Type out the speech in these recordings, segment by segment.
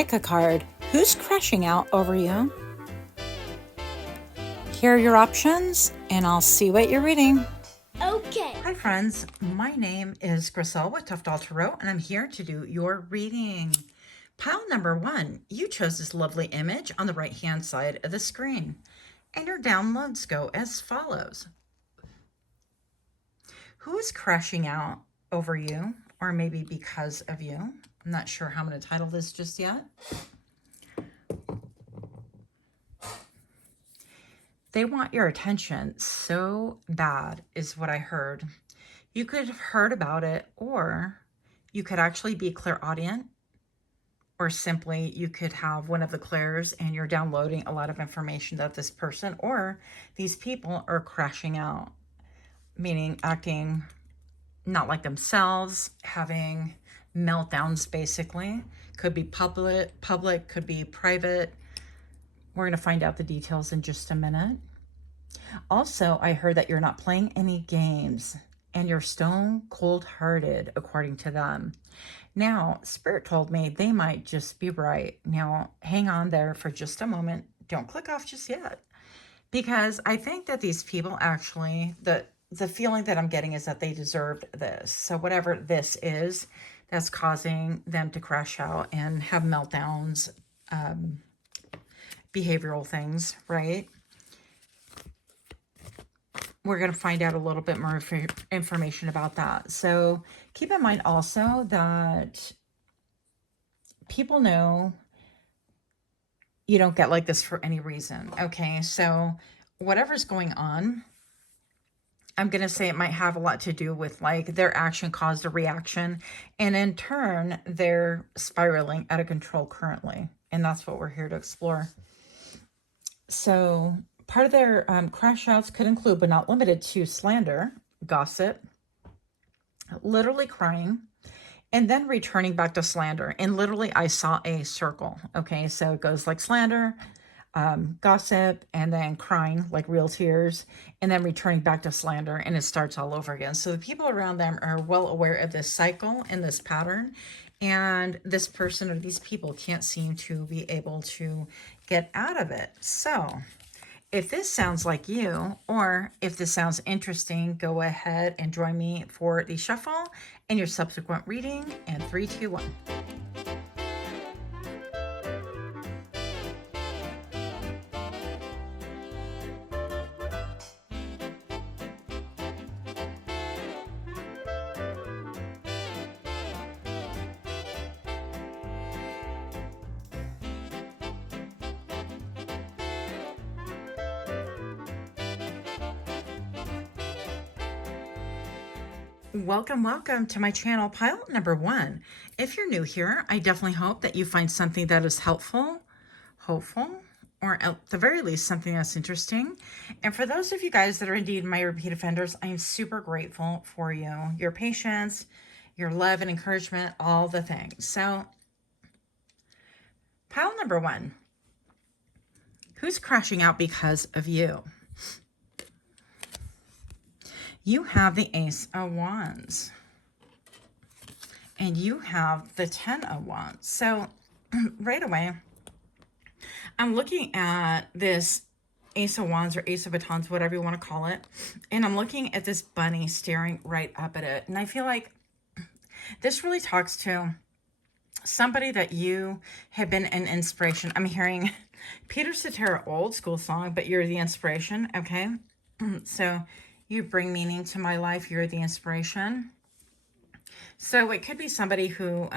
Pickacard. Who's crashing out over you? Here are your options, and I'll see what you're reading. Okay. Hi friends, my name is Griselle with Toughdolltarot, and I'm here to do your reading. Pile number 1, you chose this lovely image on the right-hand side of the screen, and your downloads go as follows. Who is crashing out over you, or maybe because of you? I'm not sure how I'm going to title this just yet. They want your attention so bad is what I heard. You could have heard about it, or you could actually be clairaudient, or simply you could have one of the clairs and you're downloading a lot of information that this person or these people are crashing out, meaning acting not like themselves, having meltdowns basically. Could be public, could be private. We're going to find out the details in just a minute. Also, I heard that you're not playing any games and you're stone cold hearted, according to them. Now, Spirit told me they might just be right. Now, hang on there for just a moment. Don't click off just yet. Because I think that these people actually, the feeling that I'm getting is that they deserved this. So whatever this is that's causing them to crash out and have meltdowns, behavioral things, right? We're going to find out a little bit more information about that. So keep in mind also that people know you don't get like this for any reason. Okay, so whatever's going on, I'm going to say it might have a lot to do with like their action caused a reaction. And in turn, they're spiraling out of control currently. And that's what we're here to explore. So part of their crash outs could include, but not limited to, slander, gossip, literally crying, and then returning back to slander. And literally, I saw a circle. Okay, so it goes like slander, gossip, and then crying, like real tears, and then returning back to slander, and it starts all over again. So the people around them are well aware of this cycle and this pattern, and this person or these people can't seem to be able to get out of it. So if this sounds like you, or if this sounds interesting, go ahead and join me for the shuffle and your subsequent reading in 3, 2, 1. Welcome to my channel, pile number 1. If you're new here, I definitely hope that you find something that is helpful, hopeful, or at the very least something that's interesting. And for those of you guys that are indeed my repeat offenders, I am super grateful for you, your patience, your love and encouragement, all the things. So pile number 1, who's crashing out because of you? You have the Ace of Wands, and you have the 10 of Wands. So right away, I'm looking at this Ace of Wands or Ace of Batons, whatever you want to call it, and I'm looking at this bunny staring right up at it. And I feel like this really talks to somebody that you have been an inspiration. I'm hearing Peter Cetera old school song, but you're the inspiration, okay? So you bring meaning to my life. You're the inspiration. So it could be somebody who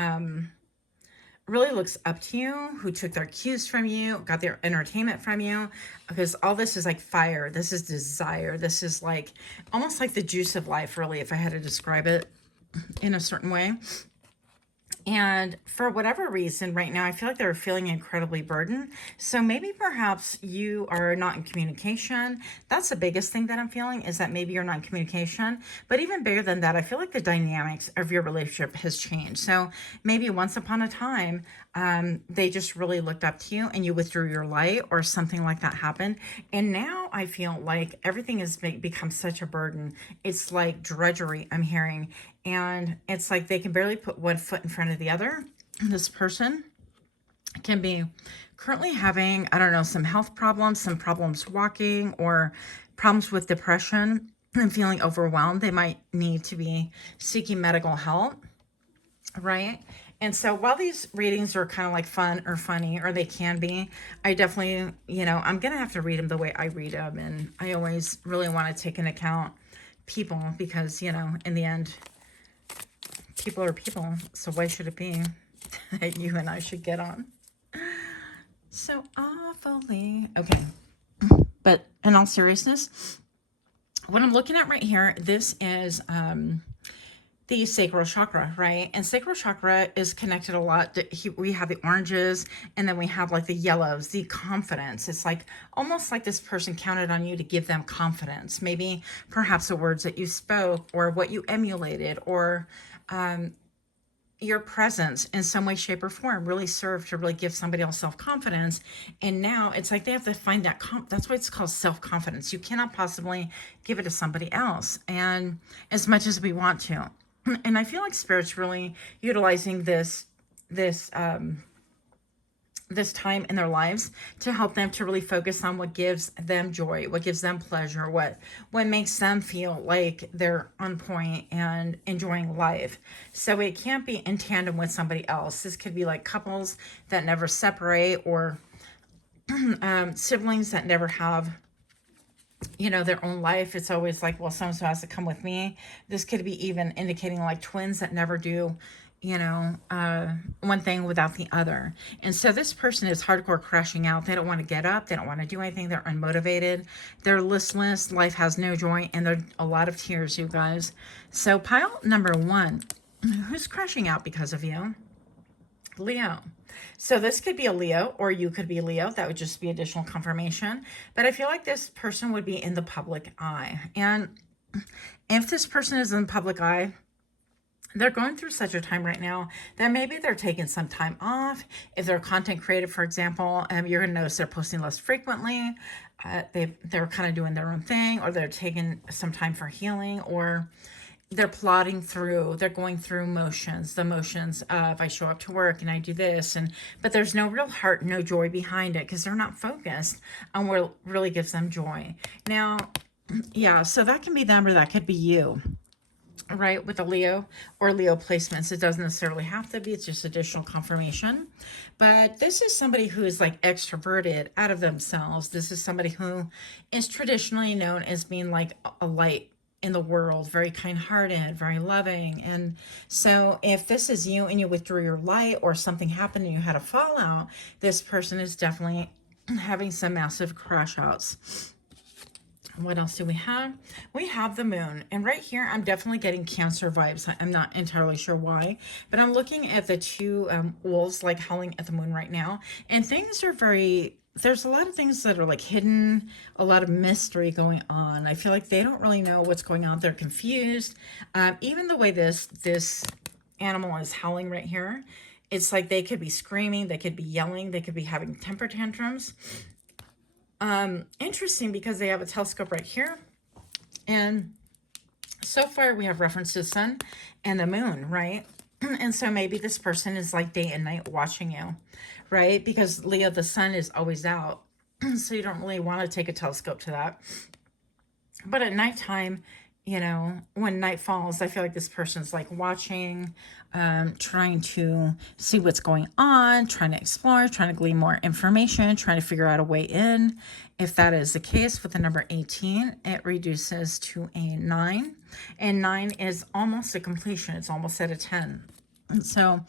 really looks up to you, who took their cues from you, got their entertainment from you, because all this is like fire. This is desire. This is like almost like the juice of life, really, if I had to describe it in a certain way. And for whatever reason right now, I feel like they're feeling incredibly burdened. So maybe perhaps you are not in communication. That's the biggest thing that I'm feeling, is that maybe you're not in communication. But even bigger than that, I feel like the dynamics of your relationship has changed. So maybe once upon a time, they just really looked up to you and you withdrew your light, or something like that happened. And now I feel like everything has become such a burden. It's like drudgery, I'm hearing. And it's like they can barely put one foot in front of the other, this person, can be currently having, I don't know, some health problems, some problems walking, or problems with depression and feeling overwhelmed. They might need to be seeking medical help, right? And so while these readings are kind of like fun or funny, or they can be, I definitely, I'm going to have to read them the way I read them. And I always really want to take into account people because, in the end, people are people. So why should it be that you and I should get on so awfully? Okay. But in all seriousness, what I'm looking at right here, this is the sacral chakra, right? And sacral chakra is connected a lot. We have the oranges, and then we have like the yellows, the confidence. It's like almost like this person counted on you to give them confidence. Maybe perhaps the words that you spoke, or what you emulated, or your presence in some way, shape, or form really served to really give somebody else self-confidence. And now it's like they have to find that, that's why it's called self-confidence. You cannot possibly give it to somebody else, and as much as we want to. And I feel like Spirit's really utilizing this time in their lives to help them to really focus on what gives them joy, what gives them pleasure, what makes them feel like they're on point and enjoying life. So it can't be in tandem with somebody else. This could be like couples that never separate, or siblings that never have their own life. It's always like, well, so-and-so has to come with me. This could be even indicating like twins that never do one thing without the other. And so this person is hardcore crashing out. They don't want to get up. They don't want to do anything. They're unmotivated. They're listless. Life has no joy. And there are a lot of tears, you guys. So pile number 1, who's crashing out because of you? Leo. So this could be a Leo, or you could be Leo. That would just be additional confirmation. But I feel like this person would be in the public eye. And if this person is in the public eye, they're going through such a time right now that maybe they're taking some time off. If they're content creative, for example, you're going to notice they're posting less frequently. They're kind of doing their own thing, or they're taking some time for healing, or they're plodding through, they're going through the motions of I show up to work and I do this, but there's no real heart, no joy behind it, because they're not focused on what really gives them joy. Now, yeah, so that can be them, or that could be you, right? With a Leo or Leo placements, it doesn't necessarily have to be, it's just additional confirmation. But this is somebody who is like extroverted out of themselves. This is somebody who is traditionally known as being like a light in the world, very kind-hearted, very loving. And so if this is you and you withdrew your light, or something happened and you had a fallout, this person is definitely having some massive crash outs. What else do we have? We have the moon. And right here, I'm definitely getting Cancer vibes. I'm not entirely sure why, but I'm looking at the two wolves like howling at the moon right now. And things are there's a lot of things that are like hidden, a lot of mystery going on. I feel like they don't really know what's going on. They're confused. Even the way this animal is howling right here, it's like they could be screaming, they could be yelling, they could be having temper tantrums. Interesting, because they have a telescope right here. And so far we have reference to the sun and the moon, right? And so maybe this person is like day and night watching you, right? Because Leo, the sun is always out. So you don't really want to take a telescope to that. But at nighttime, when night falls, I feel like this person's like watching, trying to see what's going on, trying to explore, trying to glean more information, trying to figure out a way in. If that is the case with the number 18, it reduces to a 9. And 9 is almost a completion. It's almost at a 10. And so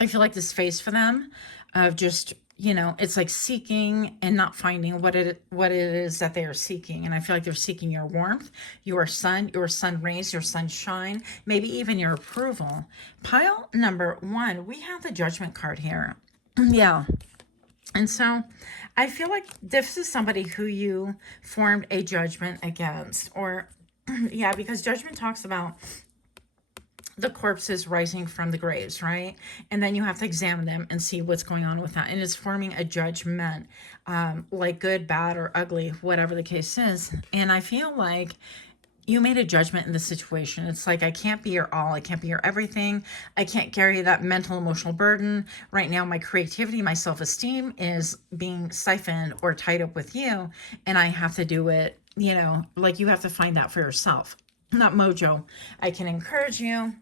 I feel like this phase for them of just, it's like seeking and not finding what it is that they are seeking. And I feel like they're seeking your warmth, your sun rays, your sunshine, maybe even your approval. Pile number 1, we have the Judgment card here. Yeah. And so I feel like this is somebody who you formed a judgment against, or yeah, because Judgment talks about the corpses rising from the graves, right? And then you have to examine them and see what's going on with that. And it's forming a judgment, like good, bad, or ugly, whatever the case is. And I feel like you made a judgment in the situation. It's like, I can't be your all. I can't be your everything. I can't carry that mental, emotional burden. Right now, my creativity, my self-esteem is being siphoned or tied up with you. And I have to do it, you know, like you have to find that for yourself. Not mojo. I can encourage you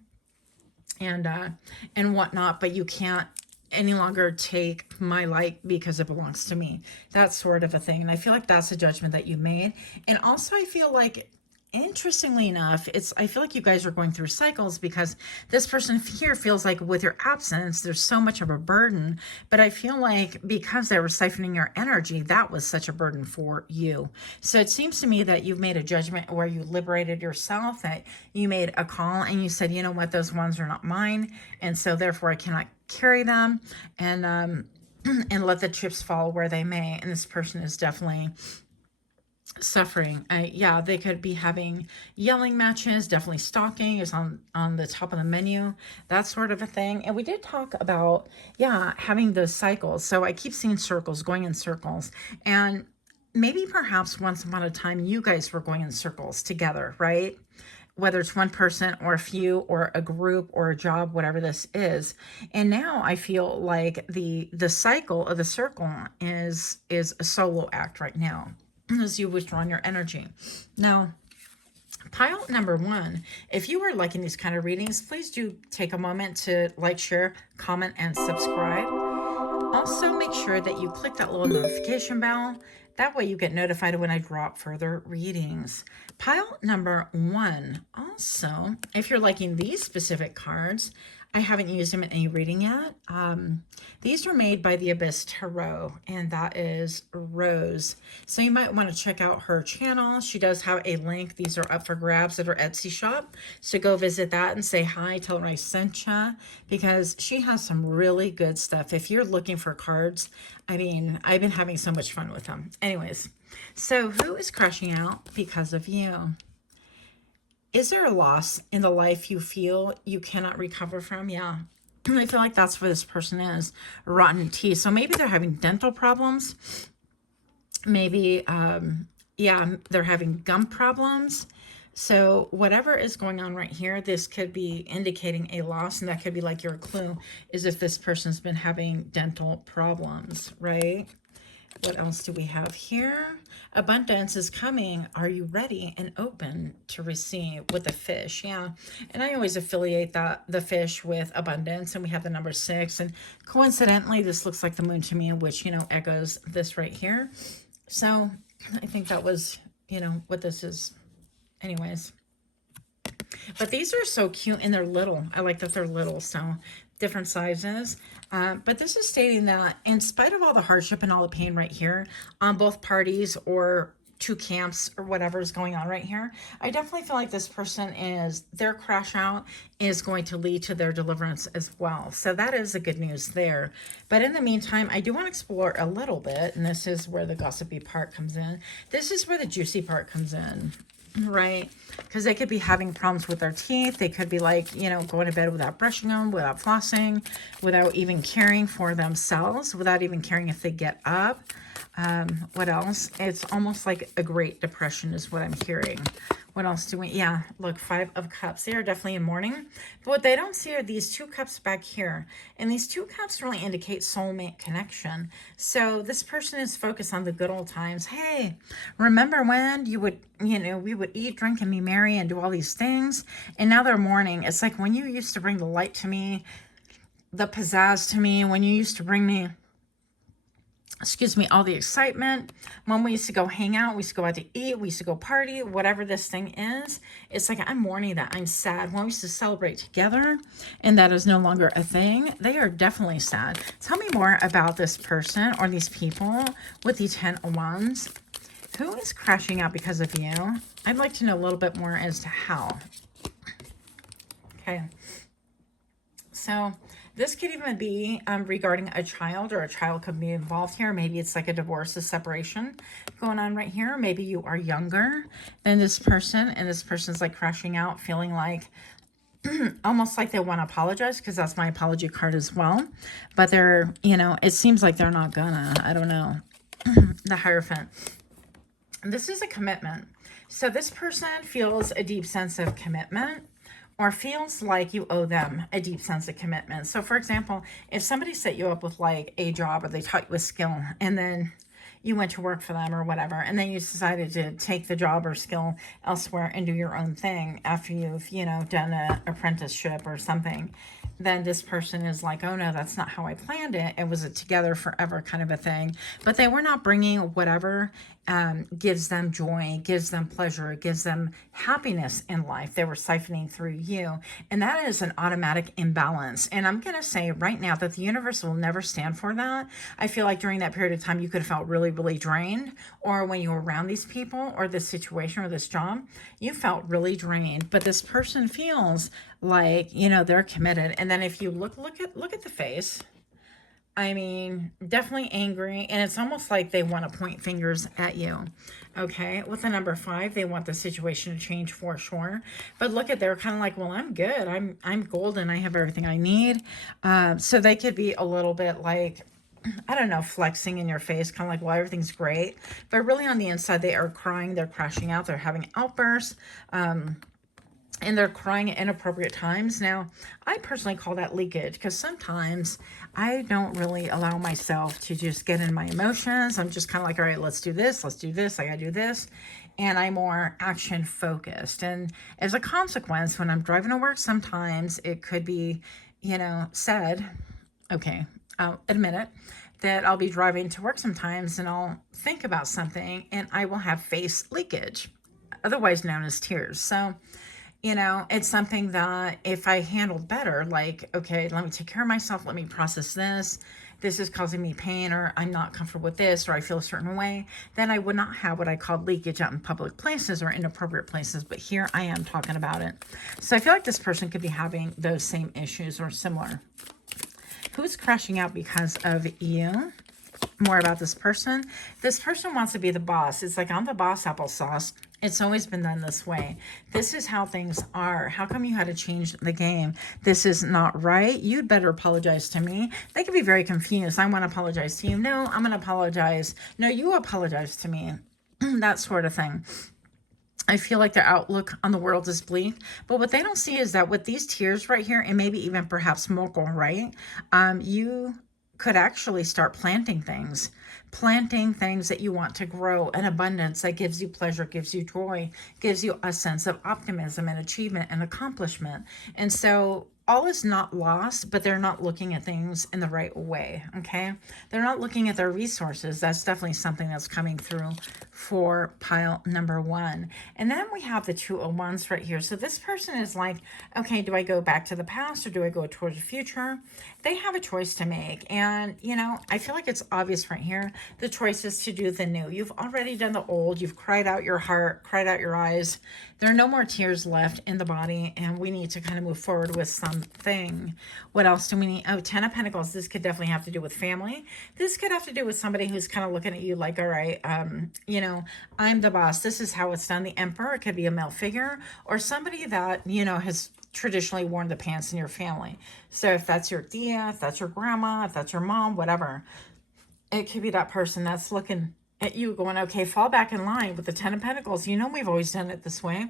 and whatnot, but you can't any longer take my light because it belongs to me. That's sort of a thing. And I feel like that's a judgment that you made. And also I feel like, interestingly enough, I feel like you guys are going through cycles because this person here feels like with your absence, there's so much of a burden. But I feel like because they were siphoning your energy, that was such a burden for you. So it seems to me that you've made a judgment where you liberated yourself, that you made a call and you said, you know what, those ones are not mine. And so therefore I cannot carry them, and and let the chips fall where they may. And this person is definitely suffering. Yeah, they could be having yelling matches. Definitely stalking is on the top of the menu, that sort of a thing. And we did talk about, yeah, having those cycles. So I keep seeing circles, going in circles, and maybe perhaps once upon a time you guys were going in circles together, right? Whether it's one person or a few or a group or a job, whatever this is. And now I feel like the cycle of the circle is a solo act right now, as you withdraw your energy. Now, pile number one, if you are liking these kind of readings, please do take a moment to like, share, comment, and subscribe. Also, make sure that you click that little notification bell. That way you get notified when I drop further readings. Pile number one. Also, if you're liking these specific cards, I haven't used them in any reading yet. These were made by the Abyss Tarot, and that is Rose. So you might want to check out her channel. She does have a link. These are up for grabs at her Etsy shop. So go visit that and say hi, tell her I sent you, because she has some really good stuff. If you're looking for cards, I mean, I've been having so much fun with them. Anyways, so who is crashing out because of you? Is there a loss in the life you feel you cannot recover from? Yeah. I feel like that's where this person is. Rotten teeth. So maybe they're having dental problems. Maybe, yeah, they're having gum problems. So whatever is going on right here, this could be indicating a loss. And that could be like your clue, is if this person's been having dental problems, right? What else do we have here? Abundance is coming. Are you ready and open to receive with the fish? Yeah. And I always affiliate the fish with abundance. And we have the number 6. And coincidentally, this looks like the moon to me, which, you know, echoes this right here. So I think that was, you know, what this is. Anyways. But these are so cute and they're little. I like that they're little. So different sizes. But this is stating that in spite of all the hardship and all the pain right here on both parties or two camps or whatever is going on right here, I definitely feel like this person their crash out is going to lead to their deliverance as well. So that is the good news there. But in the meantime, I do want to explore a little bit, and this is where the gossipy part comes in. This is where the juicy part comes in. Right? Because they could be having problems with their teeth. They could be like, you know, going to bed without brushing them, without flossing, without even caring for themselves, without even caring if they get up. What else? It's almost like a Great Depression is what I'm hearing. What else do we? Yeah, look, 5 of Cups. They are definitely in mourning. But what they don't see are these 2 cups back here. And these 2 cups really indicate soulmate connection. So this person is focused on the good old times. Hey, remember when you would, you know, we would eat, drink, and be merry and do all these things? And now they're mourning. It's like when you used to bring the light to me, the pizzazz to me, when you used to bring me, excuse me, all the excitement, when we used to go hang out, we used to go out to eat, we used to go party, whatever this thing is, it's like I'm mourning that. I'm sad. When we used to celebrate together, and that is no longer a thing, they are definitely sad. Tell me more about this person or these people with the 10 of Wands. Who is crashing out because of you? I'd like to know a little bit more as to how. Okay. So this could even be regarding a child, or a child could be involved here. Maybe it's like a divorce, a separation going on right here. Maybe you are younger than this person, and this person's like crashing out, feeling like almost like they want to apologize, because that's my apology card as well. But they're, you know, it seems like they're not gonna. I don't know. The Hierophant. This is a commitment. So this person feels a deep sense of commitment, or feels like you owe them a deep sense of commitment. So for example, if somebody set you up with like a job, or they taught you a skill, and then you went to work for them or whatever, and then you decided to take the job or skill elsewhere and do your own thing after you've, you know, done an apprenticeship or something, then this person is like, oh no, that's not how I planned it. It was a together forever kind of a thing. But they were not bringing whatever gives them joy, gives them pleasure, gives them happiness in life. They were siphoning through you. And that is an automatic imbalance. And I'm going to say right now that the universe will never stand for that. I feel like during that period of time, you could have felt really, really drained. Or when you were around these people or this situation or this job, you felt really drained. But this person feels like, you know, they're committed. And then if you look at the face, I mean, definitely angry. And it's almost like they want to point fingers at you. Okay. With the number 5, they want the situation to change for sure. But look at, they're kind of like, well, I'm good. I'm golden. I have everything I need. So they could be a little bit like, I don't know, flexing in your face, kind of like, well, everything's great. But really on the inside, they are crying. They're crashing out. They're having outbursts. And they're crying at inappropriate times. Now, I personally call that leakage, because sometimes I don't really allow myself to just get in my emotions. I'm just kind of like, all right, let's do this. Let's do this. I got to do this. And I'm more action focused. And as a consequence, when I'm driving to work, sometimes it could be, you know, said, okay, I'll admit it, that I'll be driving to work sometimes and I'll think about something and I will have face leakage, otherwise known as tears. So, you know, it's something that if I handled better, like, okay, let me take care of myself. Let me process this. This is causing me pain, or I'm not comfortable with this, or I feel a certain way, then I would not have what I call leakage out in public places or inappropriate places. But here I am talking about it. So I feel like this person could be having those same issues or similar. Who's crashing out because of you? More about this person. This person wants to be the boss. It's like, I'm the boss, applesauce. It's always been done this way. This is how things are. How come you had to change the game? This is not right. You'd better apologize to me. They could be very confused. I want to apologize to you. No, I'm going to apologize. No, you apologize to me. That sort of thing. I feel like their outlook on the world is bleak. But what they don't see is that with these tears right here, and maybe even perhaps Mogul, right? You could actually start planting things that you want to grow, an abundance that gives you pleasure, gives you joy, gives you a sense of optimism and achievement and accomplishment. And so all is not lost, but they're not looking at things in the right way, okay? They're not looking at their resources. That's definitely something that's coming through for pile number 1. And then we have the 2 of Wands right here. So this person is like, okay, do I go back to the past or do I go towards the future? They have a choice to make. And, you know, I feel like it's obvious right here. The choice is to do the new. You've already done the old. You've cried out your heart, cried out your eyes. There are no more tears left in the body, and we need to kind of move forward with something. What else do we need? Oh, 10 of Pentacles. This could definitely have to do with family. This could have to do with somebody who's kind of looking at you like, all right, you know, I'm the boss. This is how it's done. The Emperor, it could be a male figure or somebody that, you know, has traditionally worn the pants in your family. So if that's your tia, if that's your grandma, if that's your mom, whatever, it could be that person that's looking at you going, okay, fall back in line with the 10 of Pentacles. You know, we've always done it this way.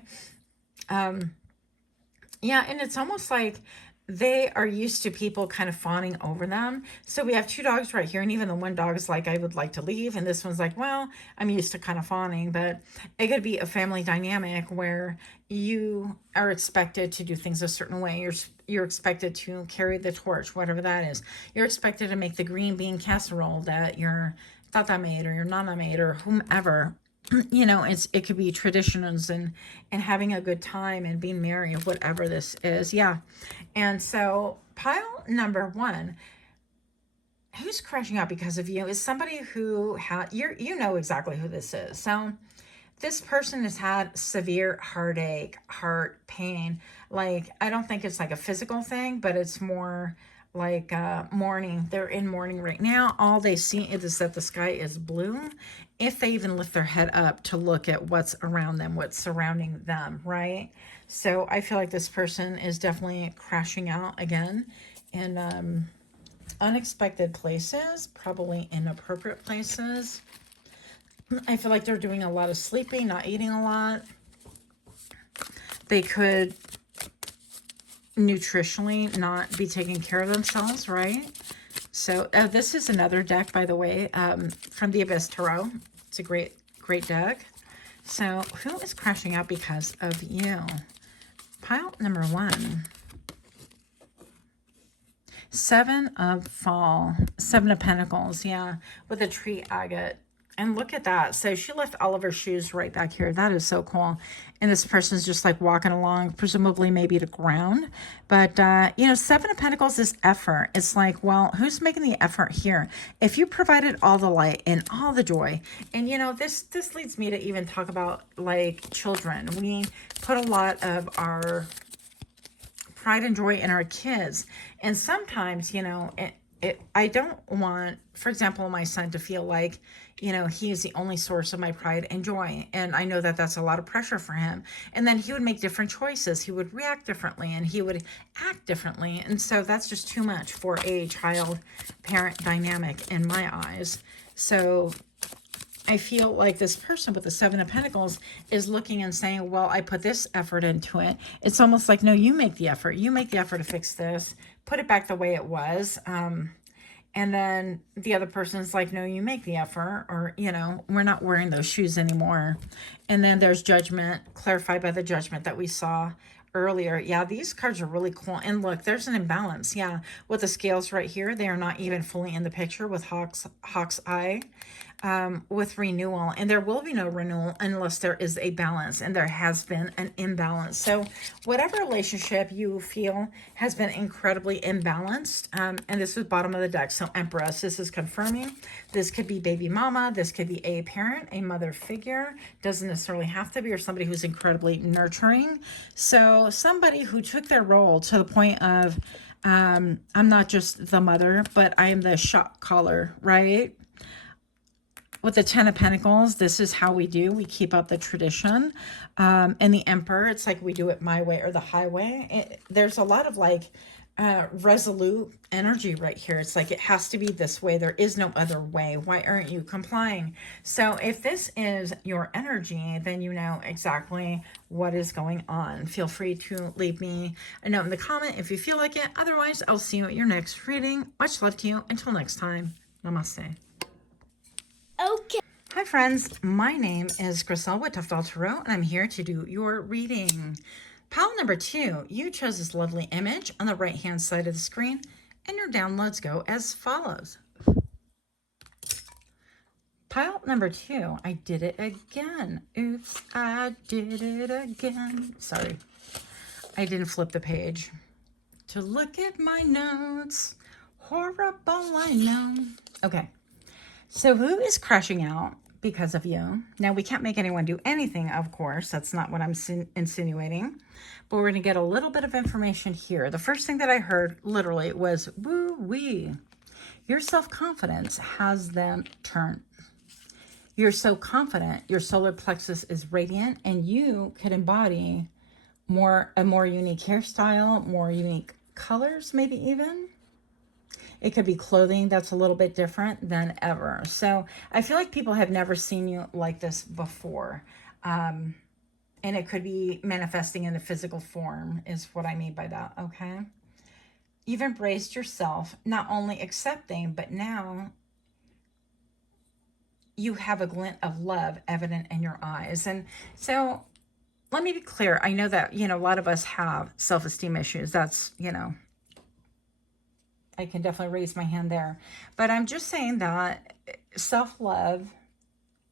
Yeah, and it's almost like they are used to people kind of fawning over them. So we have 2 dogs right here, and even the one dog is like, I would like to leave, and this one's like, well, I'm used to kind of fawning. But it could be a family dynamic where you are expected to do things a certain way. You're expected to carry the torch, whatever that is. You're expected to make the green bean casserole that your tata made or your nana made or whomever. You know, it could be traditions and having a good time and being merry, whatever this is. Yeah. And so pile number 1, who's crashing out because of you, is somebody who you know exactly who this is. So this person has had severe heartache, heart pain. Like, I don't think it's like a physical thing, but it's more like mourning. They're in mourning right now. All they see is that the sky is blue, if they even lift their head up to look at what's around them, what's surrounding them, right? So I feel like this person is definitely crashing out again in unexpected places, probably inappropriate places. I feel like they're doing a lot of sleeping, not eating a lot. They could nutritionally not be taking care of themselves, right? So this is another deck, by the way, from the Abyss Tarot. It's a great deck. So who is crashing out because of you? Pile number 1. 7 of Fall. 7 of Pentacles, yeah, with a tree agate. And look at that. So she left all of her shoes right back here. That is so cool. And this person's just like walking along, presumably maybe to ground. But, you know, 7 of Pentacles is effort. It's like, well, who's making the effort here? If you provided all the light and all the joy, and, you know, this leads me to even talk about, like, children. We put a lot of our pride and joy in our kids. And sometimes, you know, I don't want, for example, my son to feel like, you know, he's the only source of my pride and joy. And I know that that's a lot of pressure for him. And then he would make different choices. He would react differently and he would act differently. And so that's just too much for a child-parent dynamic in my eyes. So I feel like this person with the 7 of Pentacles is looking and saying, well, I put this effort into it. It's almost like, no, you make the effort. You make the effort to fix this. Put it back the way it was. And then the other person's like, no, you make the effort, or, you know, we're not wearing those shoes anymore. And then there's Judgment, clarified by the Judgment that we saw earlier. Yeah, these cards are really cool. And look, there's an imbalance. Yeah, with the scales right here, they are not even fully in the picture with Hawk's Eye. With renewal, and there will be no renewal unless there is a balance, and there has been an imbalance. So whatever relationship you feel has been incredibly imbalanced, and this is bottom of the deck, so Empress, this is confirming. This could be baby mama, this could be a parent, a mother figure, doesn't necessarily have to be, or somebody who's incredibly nurturing. So somebody who took their role to the point of, I'm not just the mother, but I am the shot caller, right? With the 10 of Pentacles, this is how we do. We keep up the tradition. And the Emperor, it's like we do it my way or the highway. There's a lot of like resolute energy right here. It's like it has to be this way. There is no other way. Why aren't you complying? So if this is your energy, then you know exactly what is going on. Feel free to leave me a note in the comment if you feel like it. Otherwise, I'll see you at your next reading. Much love to you. Until next time, namaste. Okay. Hi friends, my name is Griselle with Toughdolltarot, and I'm here to do your reading. Pile number 2, you chose this lovely image on the right hand side of the screen, and your downloads go as follows. Pile number 2, I did it again. Oops, I did it again. Sorry, I didn't flip the page. To look at my notes, horrible, I know. Okay. So who is crashing out because of you? Now, we can't make anyone do anything, of course. That's not what I'm insinuating. But we're going to get a little bit of information here. The first thing that I heard, literally, was woo-wee. Your self-confidence has them turned. You're so confident. Your solar plexus is radiant, and you could embody a more unique hairstyle, more unique colors, maybe even. It could be clothing that's a little bit different than ever. So I feel like people have never seen you like this before. And it could be manifesting in a physical form is what I mean by that, okay? You've embraced yourself, not only accepting, but now you have a glint of love evident in your eyes. And so let me be clear. I know that, you know, a lot of us have self-esteem issues. That's, you know, I can definitely raise my hand there. But I'm just saying that self-love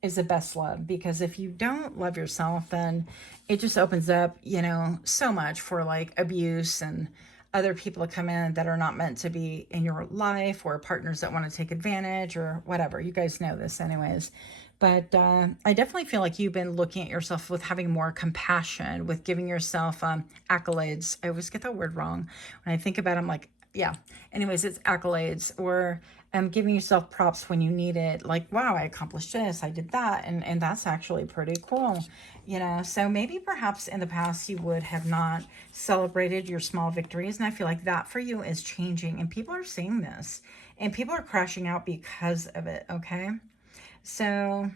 is the best love, because if you don't love yourself, then it just opens up, you know, so much for like abuse and other people to come in that are not meant to be in your life, or partners that want to take advantage or whatever. You guys know this anyways. But I definitely feel like you've been looking at yourself with having more compassion, with giving yourself accolades. I always get that word wrong. When I think about it, I'm like, yeah. Anyways, it's accolades, or giving yourself props when you need it. Like, wow, I accomplished this, I did that. And that's actually pretty cool, you know? So maybe perhaps in the past you would have not celebrated your small victories. And I feel like that for you is changing, and people are seeing this, and people are crashing out because of it, okay? So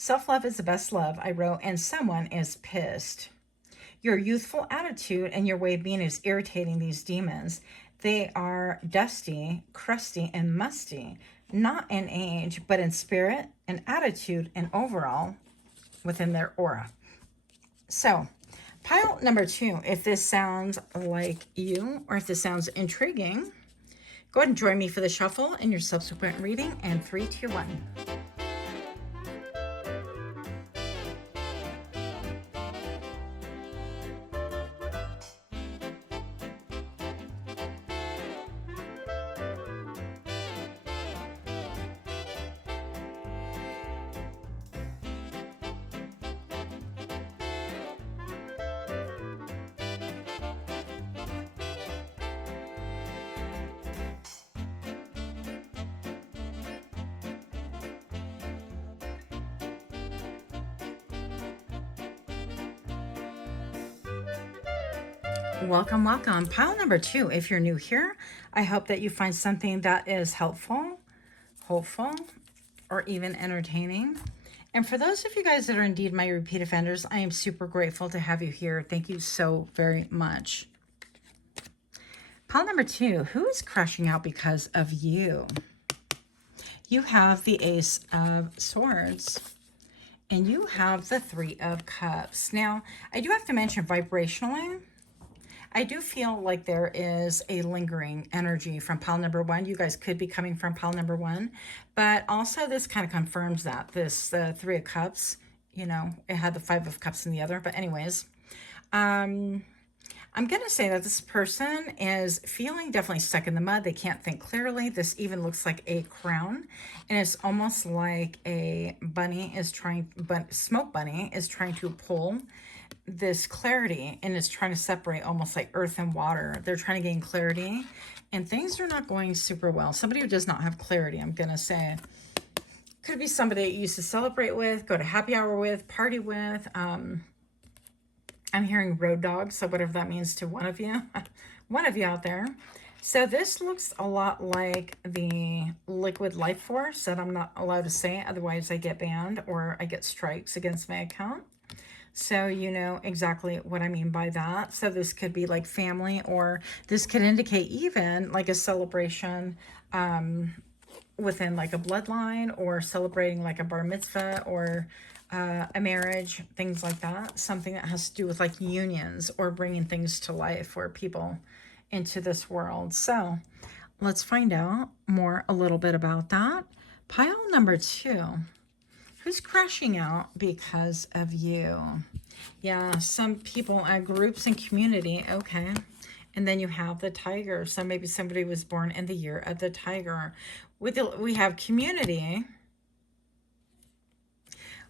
Self-love is the best love, I wrote, and someone is pissed. Your youthful attitude and your way of being is irritating these demons. They are dusty, crusty, and musty, not in age, but in spirit and attitude and overall within their aura. So, pile number 2, if this sounds like you or if this sounds intriguing, go ahead and join me for the shuffle and your subsequent reading. And 3, 2, 1. Welcome, welcome. Pile number 2, if you're new here, I hope that you find something that is helpful, hopeful, or even entertaining. And for those of you guys that are indeed my repeat offenders, I am super grateful to have you here. Thank you so very much. Pile number 2, who is crashing out because of you? You have the Ace of Swords. And you have the 3 of Cups. Now, I do have to mention vibrationally, I do feel like there is a lingering energy from pile number 1. You guys could be coming from pile number 1. But also this kind of confirms that. This 3 of Cups, you know, it had the 5 of Cups in the other. But anyways, I'm going to say that this person is feeling definitely stuck in the mud. They can't think clearly. This even looks like a crown. And it's almost like a bunny is trying, smoke bunny is trying to pull this clarity and is trying to separate almost like earth and water. They're trying to gain clarity and things are not going super well. Somebody who does not have clarity, I'm going to say. Could be somebody that you used to celebrate with, go to happy hour with, party with. I'm hearing road dogs, so whatever that means to one of you. One of you out there. So this looks a lot like the liquid life force that I'm not allowed to say, otherwise I get banned or I get strikes against my account. So you know exactly what I mean by that. So this could be like family, or this could indicate even like a celebration within like a bloodline, or celebrating like a bar mitzvah or a marriage, things like that. Something that has to do with like unions or bringing things to life or people into this world. So let's find out more a little bit about that. Pile number 2. Who's crashing out because of you? Yeah, some people at groups and community. Okay. And then you have the tiger. So maybe somebody was born in the year of the tiger. We have community,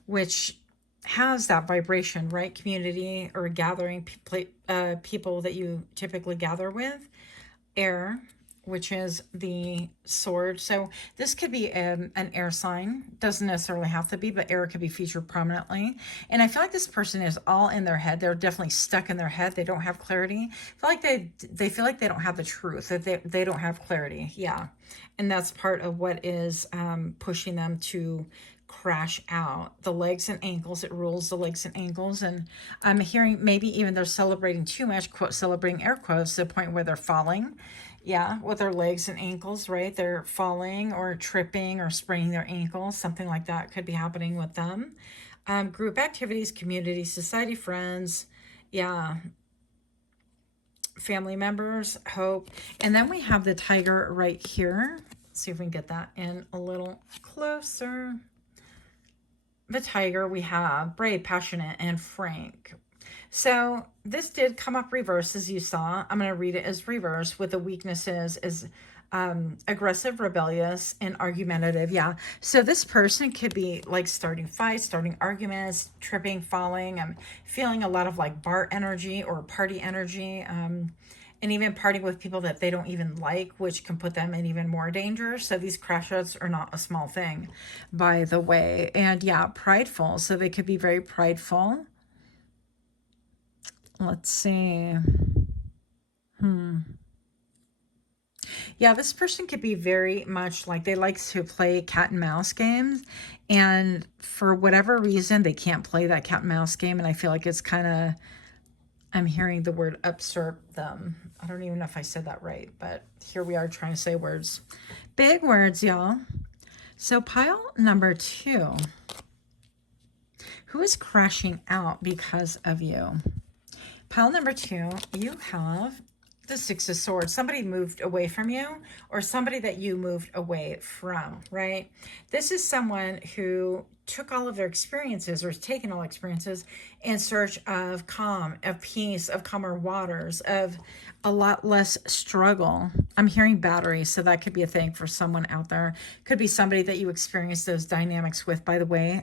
which has that vibration, right? Community or gathering, people that you typically gather with. Air, which is the sword. So this could be an air sign. Doesn't necessarily have to be, but air could be featured prominently. And I feel like this person is all in their head. They're definitely stuck in their head. They don't have clarity. I feel like they feel like they don't have the truth, that they don't have clarity. Yeah. And that's part of what is pushing them to crash out. The legs and ankles, it rules the legs and ankles. And I'm hearing maybe even they're celebrating too much, quote, celebrating air quotes, to the point where they're falling. Yeah, with their legs and ankles, right? They're falling or tripping or spraining their ankles. Something like that could be happening with them. Group activities, community, society, friends. Yeah. Family members, hope. And then we have the tiger right here. Let's see if we can get that in a little closer. The tiger, we have brave, passionate, and frank. So this did come up reverse, as you saw. I'm going to read it as reverse, with the weaknesses is aggressive, rebellious, and argumentative. Yeah. So this person could be like starting fights, starting arguments, tripping, falling. I'm feeling a lot of like bar energy or party energy. And even partying with people that they don't even like, which can put them in even more danger. So these crash outs are not a small thing, by the way. And yeah, prideful. So they could be very prideful. Let's see. Yeah, this person could be very much like they like to play cat and mouse games. And for whatever reason, they can't play that cat and mouse game. And I feel like it's kind of, I'm hearing the word usurp them. I don't even know if I said that right, but here we are trying to say words. Big words, y'all. So pile number 2. Who is crashing out because of you? Pile number 2, you have the 6 of Swords. Somebody moved away from you, or somebody that you moved away from, right? This is someone who took all of their experiences, or has taken all experiences, in search of calm, of peace, of calmer waters, of a lot less struggle. I'm hearing battery, so that could be a thing for someone out there. Could be somebody that you experienced those dynamics with, by the way.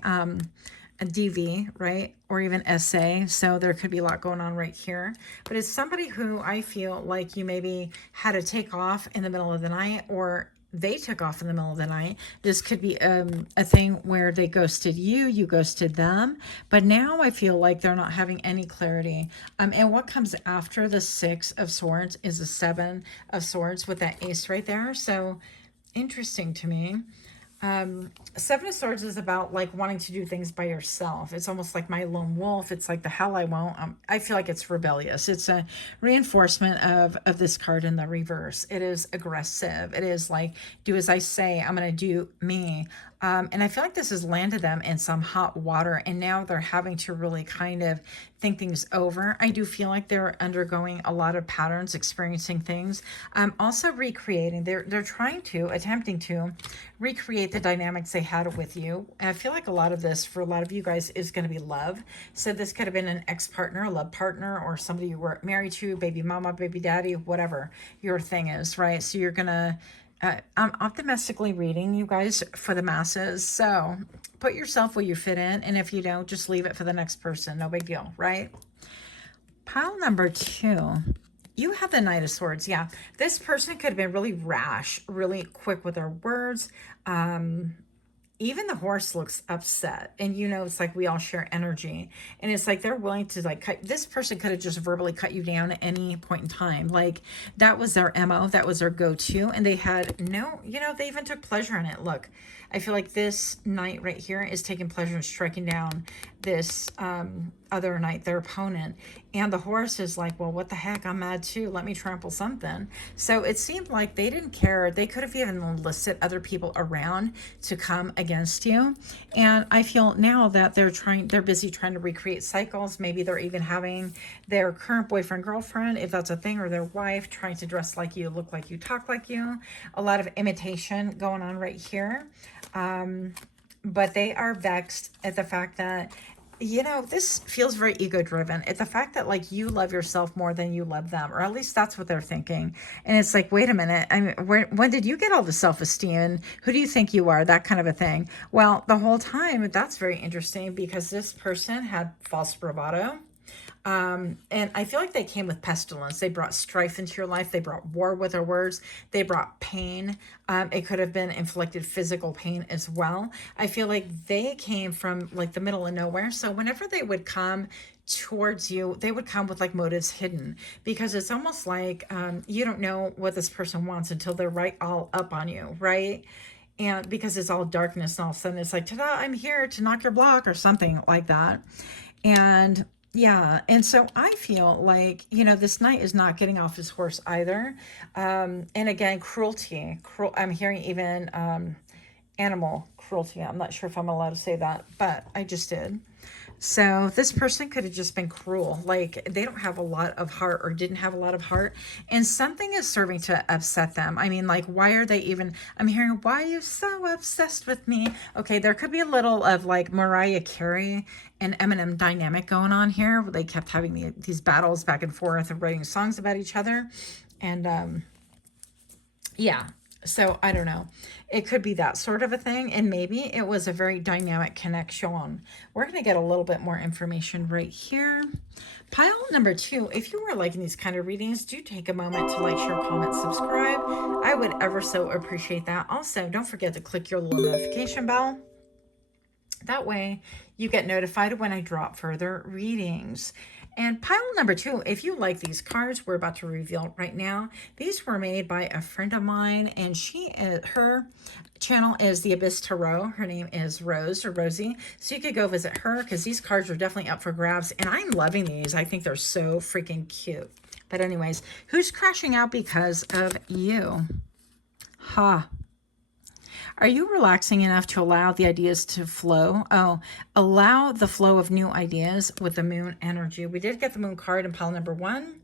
A DV, right? Or even SA. So there could be a lot going on right here. But it's somebody who I feel like you maybe had to take off in the middle of the night, or they took off in the middle of the night. This could be a thing where they ghosted you, you ghosted them. But now I feel like they're not having any clarity. And what comes after the 6 of Swords is the 7 of Swords with that ace right there. So interesting to me. 7 of Swords is about like wanting to do things by yourself. It's almost like my lone wolf. It's like the hell I won't. I feel like it's rebellious. It's a reinforcement of this card in the reverse. It is aggressive. It is like, do as I say. I'm going to do me. And I feel like this has landed them in some hot water, and now they're having to really kind of think things over. I do feel like they're undergoing a lot of patterns, experiencing things. Also recreating. They're attempting to recreate the dynamics they had with you. And I feel like a lot of this, for a lot of you guys, is going to be love. So this could have been an ex-partner, a love partner, or somebody you were married to, baby mama, baby daddy, whatever your thing is, right? So you're going to... I'm optimistically reading you guys for the masses. So put yourself where you fit in. And if you don't, just leave it for the next person. No big deal, right? Pile number 2. You have the Knight of Swords. Yeah. This person could have been really rash, really quick with their words. Even the horse looks upset, and it's like we all share energy, and it's like they're willing to like cut. This person could have just verbally cut you down at any point in time. Like that was their MO, that was their go-to, and they had no, they even took pleasure in it. Look, I feel like this knight right here is taking pleasure in striking down this other knight, their opponent. And the horse is like, well, what the heck? I'm mad too. Let me trample something. So it seemed like they didn't care. They could have even enlisted other people around to come against you. And I feel now that they're busy trying to recreate cycles. Maybe they're even having their current boyfriend, girlfriend, if that's a thing, or their wife trying to dress like you, look like you, talk like you. A lot of imitation going on right here. But they are vexed at the fact that, this feels very ego-driven. At the fact that, like, you love yourself more than you love them, or at least that's what they're thinking. And it's like, wait a minute, I mean, when did you get all the self-esteem? Who do you think you are? That kind of a thing. Well, the whole time, that's very interesting, because this person had false bravado. And I feel like they came with pestilence. They brought strife into your life. They brought war with their words. They brought pain. It could have been inflicted physical pain as well. I feel like they came from like the middle of nowhere. So whenever they would come towards you, they would come with like motives hidden, because it's almost like you don't know what this person wants until they're right all up on you, right? And because it's all darkness, and all of a sudden it's like, ta-da, I'm here to knock your block, or something like that. And yeah, and so I feel like, this knight is not getting off his horse either. And again, cruelty. I'm hearing even animal cruelty. I'm not sure if I'm allowed to say that, but I just did. So this person could have just been cruel. Like they don't have a lot of heart, or didn't have a lot of heart, and something is serving to upset them. I mean, like, why are they even, I'm hearing, why are you so obsessed with me? Okay, there could be a little of like Mariah Carey and Eminem dynamic going on here, where they kept having these battles back and forth and writing songs about each other. And yeah. So I don't know. It could be that sort of a thing. And maybe it was a very dynamic connection. We're going to get a little bit more information right here. Pile number 2. If you are liking these kind of readings, do take a moment to like, share, comment, subscribe. I would ever so appreciate that. Also, don't forget to click your little notification bell. That way you get notified when I drop further readings. And pile number 2, if you like these cards we're about to reveal right now, these were made by a friend of mine, and her channel is the Abyss Tarot. Her name is Rose or Rosie. So you could go visit her because these cards are definitely up for grabs. And I'm loving these. I think they're so freaking cute. But anyways, who's crashing out because of you? Ha. Are you relaxing enough to allow the ideas to flow? Oh, allow the flow of new ideas with the moon energy. We did get the moon card in pile number 1.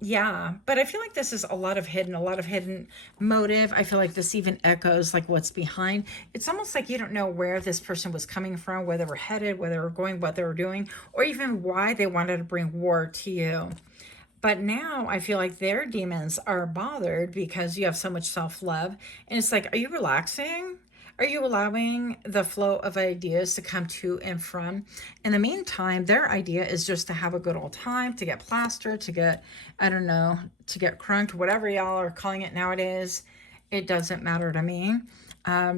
Yeah, but I feel like this is a lot of hidden motive. I feel like this even echoes like what's behind. It's almost like you don't know where this person was coming from, where they were headed, where they were going, what they were doing, or even why they wanted to bring war to you. But now I feel like their demons are bothered because you have so much self-love. And it's like, are you relaxing? Are you allowing the flow of ideas to come to and from? In the meantime, their idea is just to have a good old time, to get plastered, to get, I don't know, to get crunked, whatever y'all are calling it nowadays. It doesn't matter to me.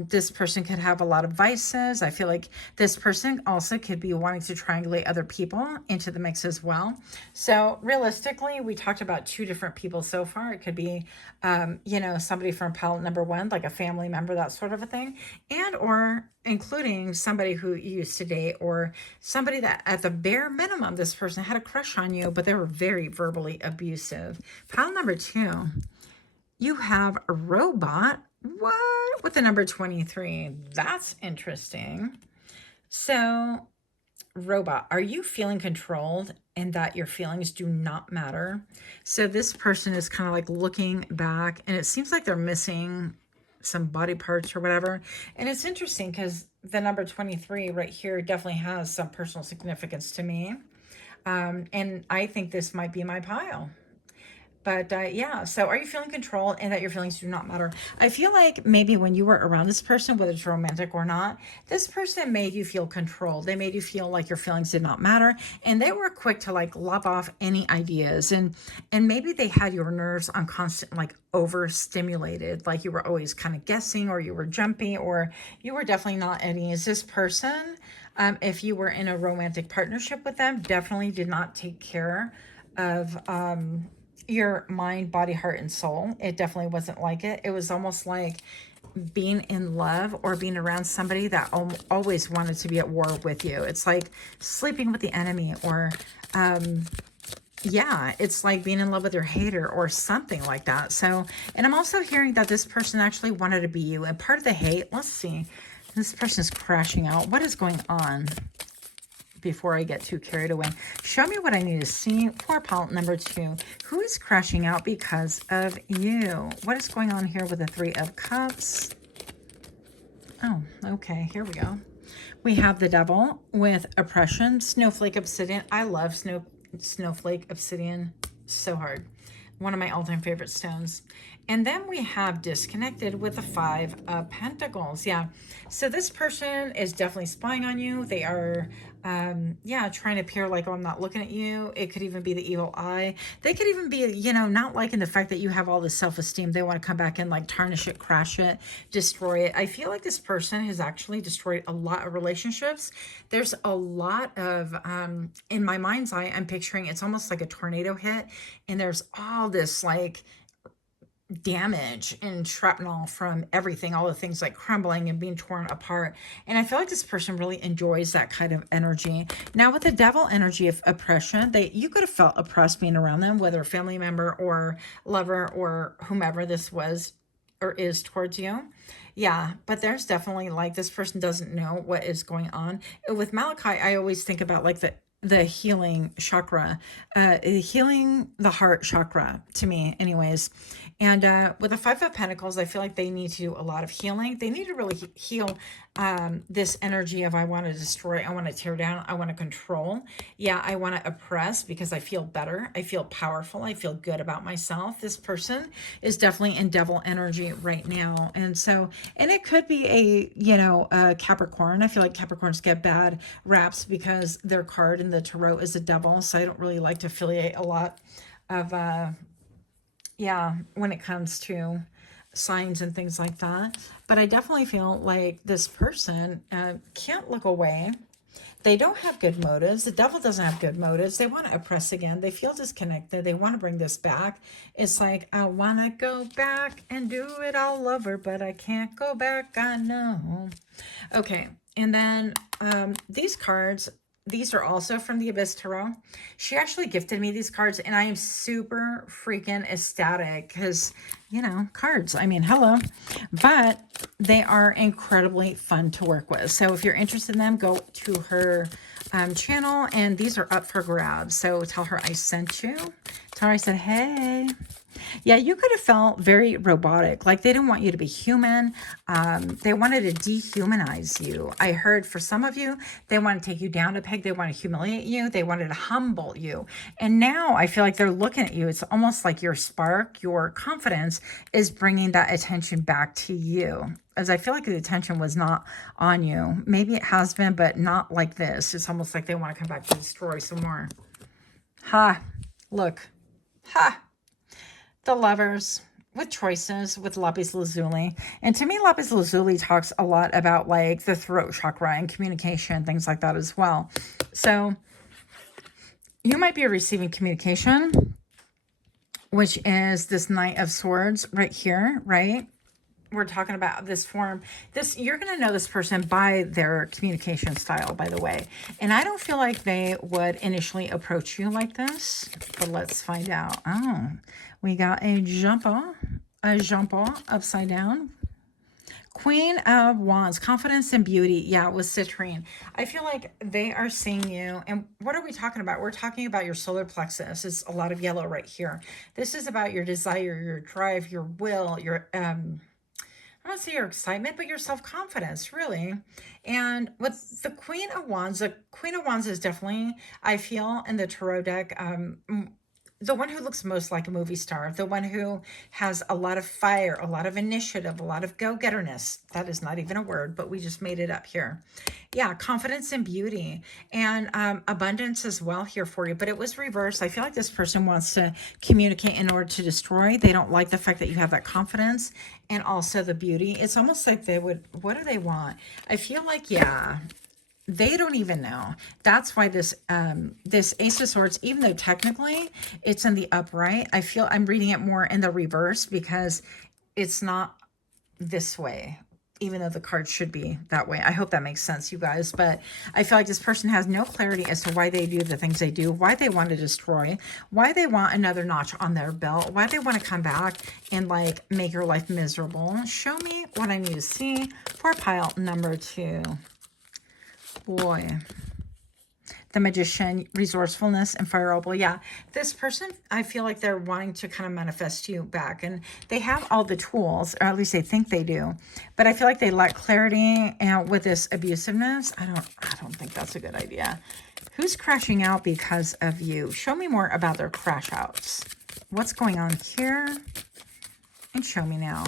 This person could have a lot of vices. I feel like this person also could be wanting to triangulate other people into the mix as well. So realistically, we talked about 2 different people so far. It could be, you know, somebody from pile number 1, like a family member, that sort of a thing, and or including somebody who you used to date, or somebody that at the bare minimum, this person had a crush on you, but they were very verbally abusive. Pile number 2, you have a robot. What? With the number 23. That's interesting. So, robot, are you feeling controlled and that your feelings do not matter? So this person is kind of like looking back, and it seems like they're missing some body parts or whatever. And it's interesting because the number 23 right here definitely has some personal significance to me. And I think this might be my pile. But yeah, so are you feeling controlled and that your feelings do not matter? I feel like maybe when you were around this person, whether it's romantic or not, this person made you feel controlled. They made you feel like your feelings did not matter. And they were quick to like lop off any ideas. And maybe they had your nerves on constant, like overstimulated, like you were always kind of guessing, or you were jumpy, or you were definitely not at ease. This person, if you were in a romantic partnership with them, definitely did not take care of your mind, body, heart, and soul. It definitely wasn't like it. It was almost like being in love or being around somebody that always wanted to be at war with you. It's like sleeping with the enemy, or yeah, it's like being in love with your hater or something like that. So, and I'm also hearing that this person actually wanted to be you. And part of the hate, let's see, this person's crashing out. What is going on? Before I get too carried away, show me what I need to see for pile number 2. Who is crashing out because of you? What is going on here with the 3 of Cups? Oh, okay, here we go. We have the Devil with oppression, Snowflake Obsidian. I love Snowflake Obsidian so hard. One of my all-time favorite stones. And then we have disconnected with the 5 of Pentacles. Yeah, so this person is definitely spying on you. They are yeah, trying to appear like, oh, I'm not looking at you. It could even be the evil eye. They could even be, you know, not liking the fact that you have all this self-esteem. They want to come back and like tarnish it, crash it, destroy it. I feel like this person has actually destroyed a lot of relationships. There's a lot of in my mind's eye, I'm picturing it's almost like a tornado hit, and there's all this like damage and shrapnel from everything, all the things like crumbling and being torn apart. And I feel like this person really enjoys that kind of energy. Now with the Devil energy of oppression, you could have felt oppressed being around them, whether a family member or lover or whomever this was or is towards you. Yeah, but there's definitely like this person doesn't know what is going on. With Malachi, I always think about like the healing chakra, healing the heart chakra to me anyways. And with the 5 of Pentacles, I feel like they need to do a lot of healing. They need to really heal this energy of I want to destroy, I want to tear down, I want to control. Yeah, I want to oppress because I feel better. I feel powerful. I feel good about myself. This person is definitely in Devil energy right now. And so, and it could be a, you know, Capricorn. I feel like Capricorns get bad raps because their card in the Tarot is a Devil. So I don't really like to affiliate a lot of, yeah, when it comes to signs and things like that. But I definitely feel like this person can't look away. They don't have good motives. The devil doesn't have good motives. They want to oppress again. They feel disconnected. They want to bring this back. It's like, I want to go back and do it all over, but I can't go back. I know. Okay. And then these cards, these are also from the Abyss Tarot. She actually gifted me these cards, and I am super freaking ecstatic because, you know, cards. I mean, hello. But they are incredibly fun to work with. So if you're interested in them, go to her channel, and these are up for grabs. So tell her I sent you. Tell her I said, hey. Yeah, you could have felt very robotic. Like they didn't want you to be human. They wanted to dehumanize you. I heard for some of you, they want to take you down a peg. They want to humiliate you. They wanted to humble you. And now I feel like they're looking at you. It's almost like your spark, your confidence is bringing that attention back to you. As I feel like the attention was not on you. Maybe it has been, but not like this. It's almost like they want to come back to destroy some more. Ha, look. Ha. The Lovers with choices with lapis lazuli. And to me, lapis lazuli talks a lot about like the throat chakra and communication, things like that as well. So you might be receiving communication, which is this Knight of Swords right here, right? We're talking about this form. This, you're going to know this person by their communication style, by the way. And I don't feel like they would initially approach you like this, but let's find out. Oh, we got a jumper upside down. Queen of Wands, confidence and beauty. Yeah, with citrine. I feel like they are seeing you. And what are we talking about? We're talking about your solar plexus. It's a lot of yellow right here. This is about your desire, your drive, your will, your, I don't say your excitement, but your self-confidence, really. And with the Queen of Wands is definitely, I feel, in the tarot deck, the one who looks most like a movie star, the one who has a lot of fire, a lot of initiative, a lot of go-getterness. That is not even a word, but we just made it up here. Yeah, confidence and beauty and abundance as well here for you. But it was reversed. I feel like this person wants to communicate in order to destroy. They don't like the fact that you have that confidence and also the beauty. It's almost like they would, what do they want? I feel like, yeah, they don't even know. That's why this this Ace of Swords, even though technically it's in the upright, I feel I'm reading it more in the reverse because it's not this way, even though the card should be that way. I hope that makes sense, you guys. But I feel like this person has no clarity as to why they do the things they do, why they want to destroy, why they want another notch on their belt, why they want to come back and like make your life miserable. Show me what I need to see for pile number 2. Boy, the Magician, resourcefulness, and fire opal. Yeah, this person, I feel like they're wanting to kind of manifest you back, and they have all the tools, or at least they think they do. But I feel like they lack clarity, and with this abusiveness, I don't think that's a good idea. Who's crashing out because of you? Show me more about their crash outs. What's going on here? And show me now.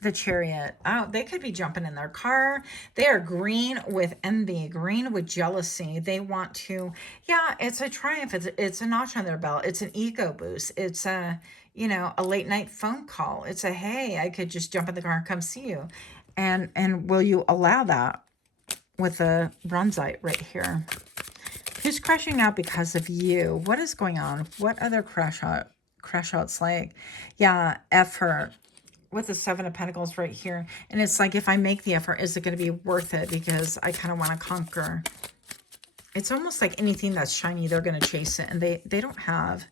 The Chariot. Oh, they could be jumping in their car. They are green with envy, green with jealousy. They want to, yeah, it's a triumph. It's a notch on their belt. It's an ego boost. It's a, you know, a late night phone call. It's a, hey, I could just jump in the car and come see you. And will you allow that with a bronzite right here? Who's crashing out because of you? What is going on? What other crash outs like? Yeah, effort. With the 7 of Pentacles right here. And it's like, if I make the effort, is it going to be worth it? Because I kind of want to conquer. It's almost like anything that's shiny, they're going to chase it. And they don't have.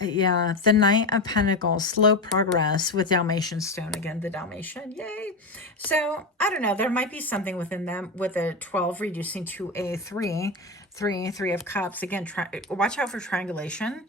Yeah, the Knight of Pentacles, slow progress with Dalmatian stone. Again, the Dalmatian, yay. So, I don't know. There might be something within them with a 12 reducing to a 3 of Cups. Again, watch out for triangulation.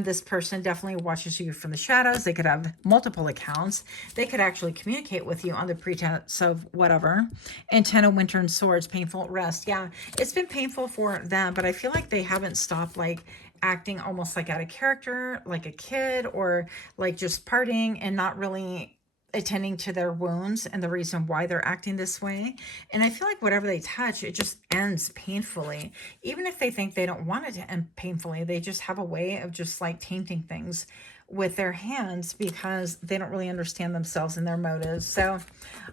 This person definitely watches you from the shadows. They could have multiple accounts. They could actually communicate with you on the pretense of whatever. And 10 of Winter and Swords, painful rest. Yeah, it's been painful for them, but I feel like they haven't stopped like acting almost like out of character, like a kid, or like just partying and not really attending to their wounds and the reason why they're acting this way. And I feel like whatever they touch, it just ends painfully. Even if they think they don't want it to end painfully, they just have a way of just like tainting things with their hands because they don't really understand themselves and their motives. So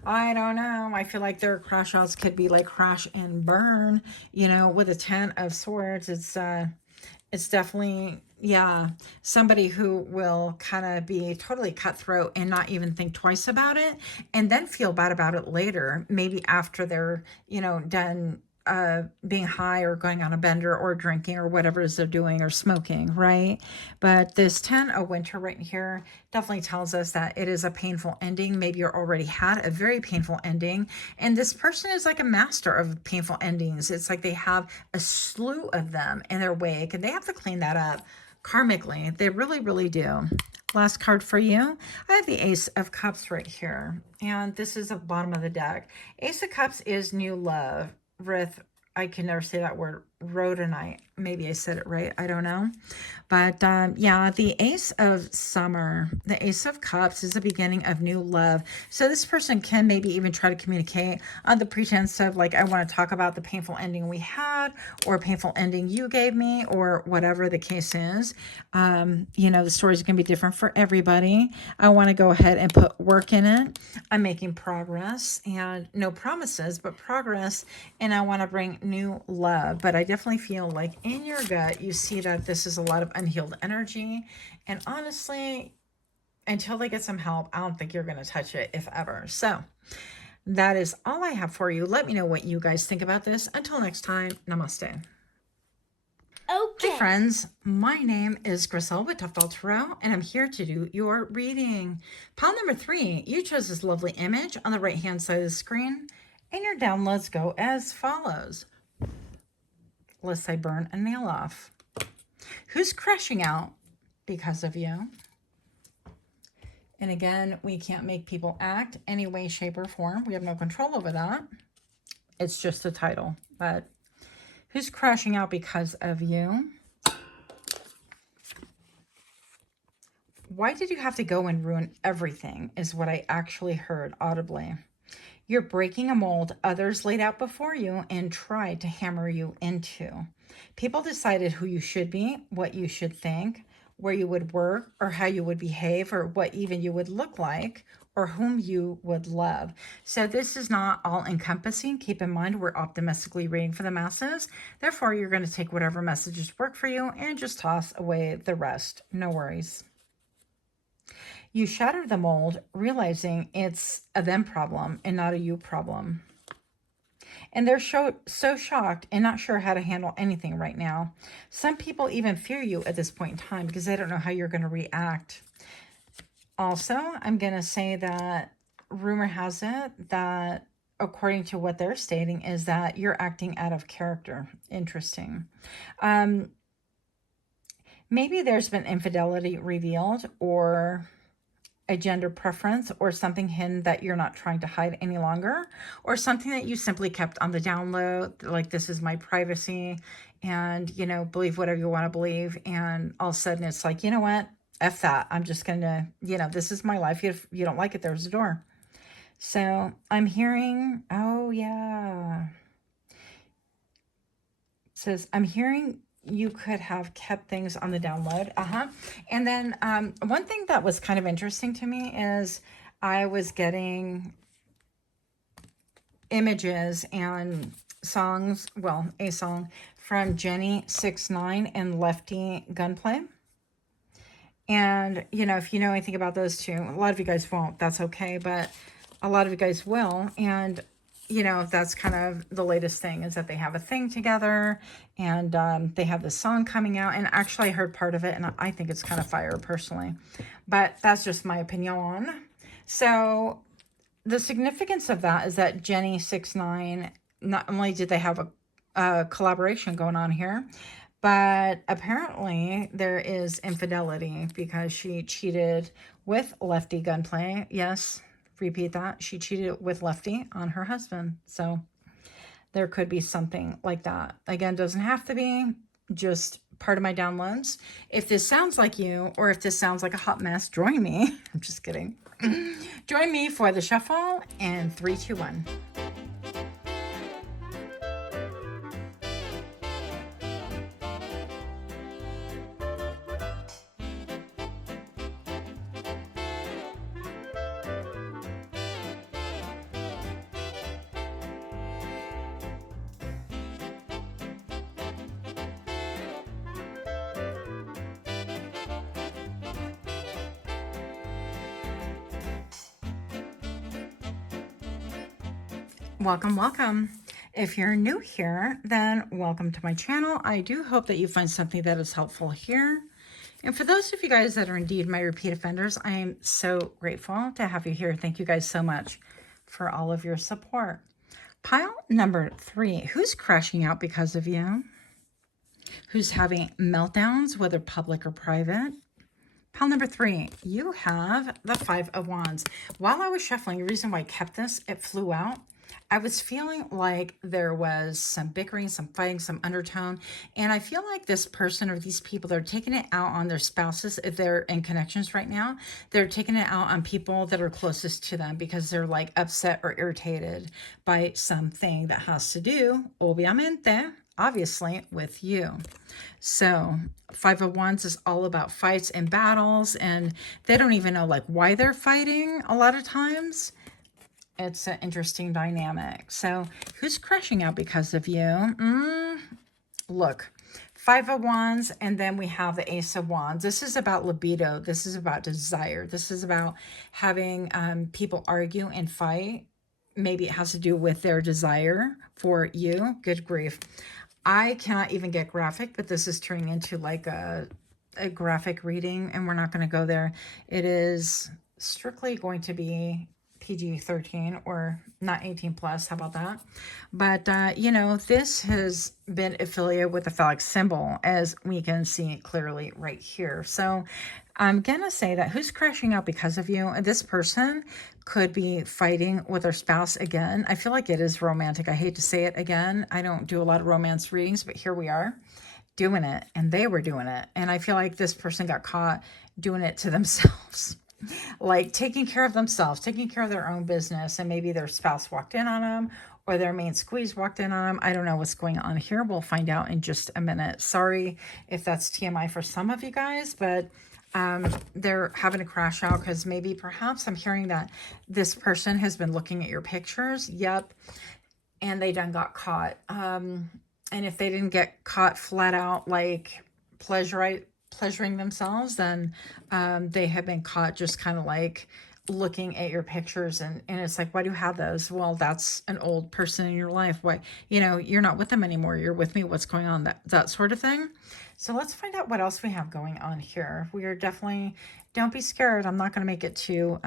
I don't know. I feel like their crash outs could be like crash and burn, with a 10 of swords. It's definitely, yeah, somebody who will kind of be totally cutthroat and not even think twice about it and then feel bad about it later, maybe after they're, done being high or going on a bender or drinking or whatever it is they're doing or smoking, right? But this 10 of winter right here definitely tells us that it is a painful ending. Maybe you already had a very painful ending, and this person is like a master of painful endings. It's like they have a slew of them in their wake, and they have to clean that up karmically. They really, really do. Last card for you. I have the Ace of Cups right here, and this is the bottom of the deck. Ace of Cups is new love. I can never say that word, rhodonite. Maybe I said it right. I don't know. But yeah, the Ace of Summer, the Ace of Cups is the beginning of new love. So this person can maybe even try to communicate on the pretense of like, I want to talk about the painful ending we had or painful ending you gave me or whatever the case is. The stories can be different for everybody. I want to go ahead and put work in it. I'm making progress and no promises, but progress. And I want to bring new love. But I definitely feel like in your gut, you see that this is a lot of unhealed energy. And honestly, until they get some help, I don't think you're going to touch it, if ever. So that is all I have for you. Let me know what you guys think about this. Until next time, namaste. Okay. Hi friends, my name is Griselle with Toughdolltarot, and I'm here to do your reading. Pile number 3, you chose this lovely image on the right hand side of the screen, and your downloads go as follows. Let's say burn a nail off. Who's crashing out because of you? And again, we can't make people act any way, shape, or form. We have no control over that. It's just a title. But who's crashing out because of you? Why did you have to go and ruin everything is what I actually heard audibly. You're breaking a mold others laid out before you and tried to hammer you into. People decided who you should be, what you should think, where you would work, or how you would behave, or what even you would look like, or whom you would love. So this is not all encompassing. Keep in mind, we're optimistically reading for the masses. Therefore, you're going to take whatever messages work for you and just toss away the rest. No worries. You shatter the mold, realizing it's a them problem and not a you problem. And they're so shocked and not sure how to handle anything right now. Some people even fear you at this point in time because they don't know how you're going to react. Also, I'm going to say that rumor has it that according to what they're stating is that you're acting out of character. Interesting. Maybe there's been infidelity revealed or a gender preference or something hidden that you're not trying to hide any longer, or something that you simply kept on the download, like this is my privacy, and believe whatever you want to believe, and all of a sudden it's like, you know what, F that, I'm just gonna, this is my life. If you don't like it, there's a door. So I'm hearing, oh yeah, it says I'm hearing you could have kept things on the download. And then one thing that was kind of interesting to me is I was getting images and songs, well, a song from Jenny 6ix9ine and Lefty Gunplay. And, if you know anything about those two, a lot of you guys won't, that's okay, but a lot of you guys will. And that's kind of the latest thing is that they have a thing together, and they have this song coming out. And actually I heard part of it and I think it's kind of fire personally, but that's just my opinion. So the significance of that is that Jenny 6ix9ine, not only did they have a collaboration going on here, but apparently there is infidelity because she cheated with Lefty Gunplay. Yes. Repeat that. She cheated with Lefty on her husband. So there could be something like that. Again, doesn't have to be, just part of my downloads. If this sounds like you, or if this sounds like a hot mess, join me. I'm just kidding. Join me for the shuffle in 3, 2, 1. Welcome, welcome. If you're new here, then welcome to my channel. I do hope that you find something that is helpful here. And for those of you guys that are indeed my repeat offenders, I am so grateful to have you here. Thank you guys so much for all of your support. Pile number 3, who's crashing out because of you? Who's having meltdowns, whether public or private? Pile number 3, you have the 5 of Wands. While I was shuffling, the reason why I kept this, it flew out. I was feeling like there was some bickering, some fighting, some undertone. And I feel like this person or these people, they're taking it out on their spouses. If they're in connections right now, they're taking it out on people that are closest to them because they're like upset or irritated by something that has to do, obviamente, obviously, with you. So 5 of Wands is all about fights and battles, and they don't even know like why they're fighting a lot of times. It's an interesting dynamic. So who's crashing out because of you? Look, 5 of Wands, and then we have the Ace of Wands. This is about libido. This is about desire. This is about having people argue and fight. Maybe it has to do with their desire for you. Good grief. I cannot even get graphic, but this is turning into like a graphic reading, and we're not going to go there. It is strictly going to be PG-13 or not 18 plus. How about that? But, you know, this has been affiliated with the phallic symbol, as we can see clearly right here. So I'm going to say that who's crashing out because of you? This person could be fighting with their spouse again. I feel like it is romantic. I hate to say it again. I don't do a lot of romance readings, but here we are doing it, and they were doing it. And I feel like this person got caught doing it to themselves. Like taking care of themselves, taking care of their own business, and maybe their spouse walked in on them or their main squeeze walked in on them. I don't know what's going on here. We'll find out in just a minute. Sorry if that's TMI for some of you guys, but they're having a crash out because maybe perhaps I'm hearing that this person has been looking at your pictures. Yep. And they done got caught. And if they didn't get caught flat out like pleasuring themselves, then they have been caught just kind of like looking at your pictures, and it's like, why do you have those? Well, that's an old person in your life. Why, you know, you're not with them anymore, you're with me, what's going on, that sort of thing. So let's find out what else we have going on here. We are definitely, don't be scared, I'm not going to make it too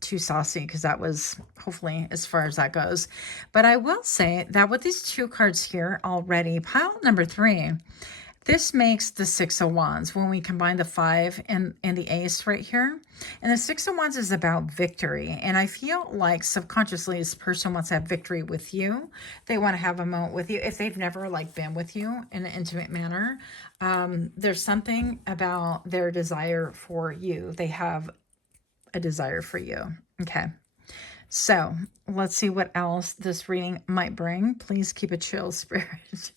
saucy, because that was hopefully as far as that goes. But I will say that with these 2 cards here already, pile number 3, this makes the 6 of Wands when we combine the 5 and the Ace right here. And the 6 of Wands is about victory. And I feel like subconsciously this person wants to have victory with you. They want to have a moment with you. If they've never like been with you in an intimate manner, there's something about their desire for you. They have a desire for you. Okay. So let's see what else this reading might bring. Please keep a chill spirit.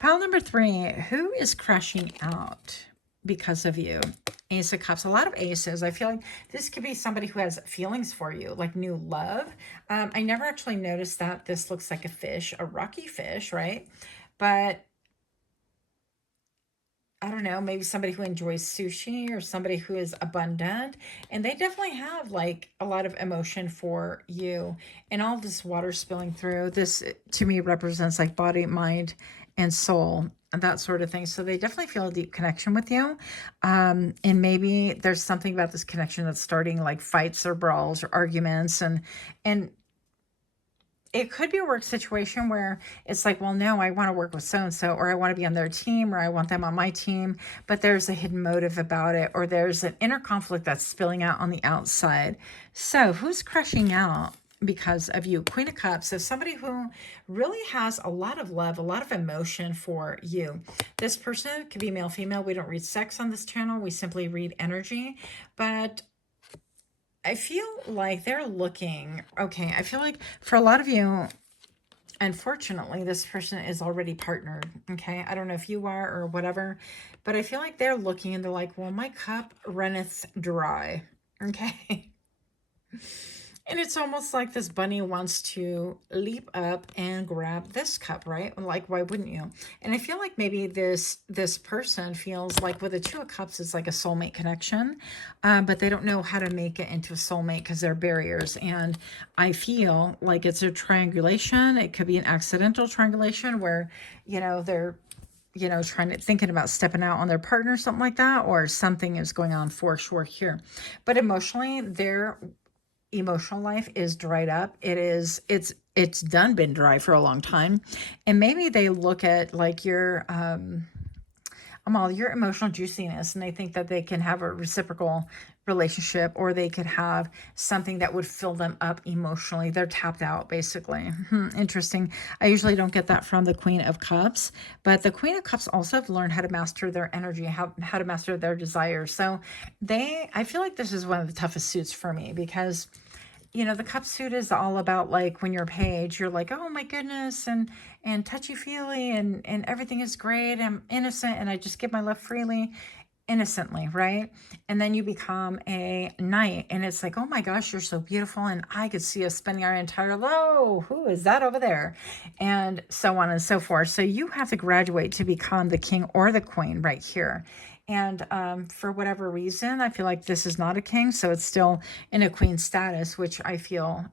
Pile number 3, who is crashing out because of you? Ace of Cups, a lot of aces. I feel like this could be somebody who has feelings for you, like new love. I never actually noticed that this looks like a fish, a rocky fish, right? But I don't know, maybe somebody who enjoys sushi or somebody who is abundant, and they definitely have like a lot of emotion for you. And all this water spilling through, this to me represents like body, mind, and soul, and that sort of thing. So they definitely feel a deep connection with you. And maybe there's something about this connection that's starting like fights or brawls or arguments, and it could be a work situation where it's like, well, no, I want to work with so-and-so, or I want to be on their team, or I want them on my team, but there's a hidden motive about it, or there's an inner conflict that's spilling out on the outside. So who's crashing out because of you? Queen of Cups is somebody who really has a lot of love, a lot of emotion for you. This person could be male, female. We don't read sex on this channel. We simply read energy, but I feel like they're looking, okay, I feel like for a lot of you, unfortunately, this person is already partnered, okay? I don't know if you are or whatever, but I feel like they're looking and they're like, well, my cup runneth dry, okay? And it's almost like this bunny wants to leap up and grab this cup, right? Like, why wouldn't you? And I feel like maybe this person feels like with the Two of Cups, it's like a soulmate connection, but they don't know how to make it into a soulmate because there are barriers. And I feel like it's a triangulation. It could be an accidental triangulation where, they're thinking about stepping out on their partner, something like that, or something is going on for sure here. But emotionally, their emotional life is dried up. It's been dry for a long time. And maybe they look at like your your emotional juiciness, and they think that they can have a reciprocal relationship, or they could have something that would fill them up emotionally. They're tapped out, basically. Interesting. I usually don't get that from the Queen of Cups, but the Queen of Cups also have learned how to master their energy, how to master their desires. So I feel like this is one of the toughest suits for me, because the cup suit is all about, like, when you're a page, you're like, oh my goodness, and touchy-feely, and everything is great. I'm innocent, and I just give my love freely, innocently, right? And then you become a knight, and it's like, oh my gosh, you're so beautiful, and I could see us spending our entire life. Who is that over there? And so on and so forth. So you have to graduate to become the king or the queen right here. And for whatever reason, I feel like this is not a king, so it's still in a queen status, which I feel,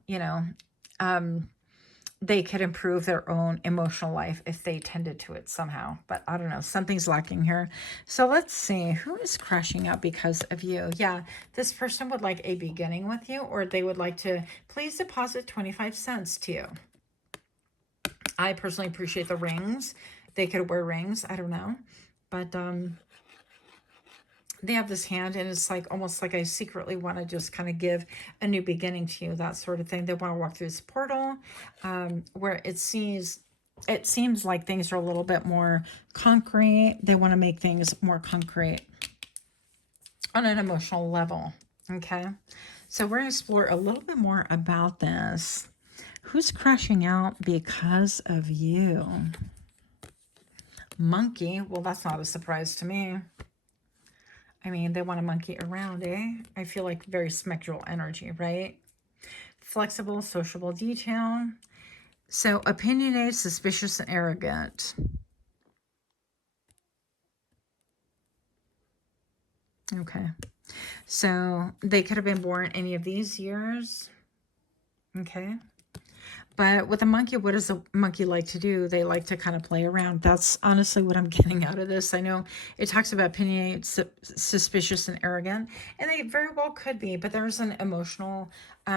they could improve their own emotional life if they tended to it somehow. But I don't know, something's lacking here. So let's see, who is crashing out because of you? Yeah, this person would like a beginning with you, or they would like to please deposit 25 cents to you. I personally appreciate the rings. They could wear rings, I don't know. But they have this hand, and it's like almost like I secretly want to just kind of give a new beginning to you, that sort of thing. They want to walk through this portal where it seems like things are a little bit more concrete. They want to make things more concrete on an emotional level. Okay, so we're going to explore a little bit more about this. Who's crashing out because of you? Monkey. Well, that's not a surprise to me. I mean, they want to monkey around, eh? I feel like very spectral energy, right? Flexible, sociable, detail. So, opinionated, suspicious, and arrogant. Okay. So, they could have been born any of these years. Okay. But with a monkey, what does a monkey like to do? They like to kind of play around. That's honestly what I'm getting out of this. I know it talks about opinionated, suspicious, and arrogant, and they very well could be, but there's an emotional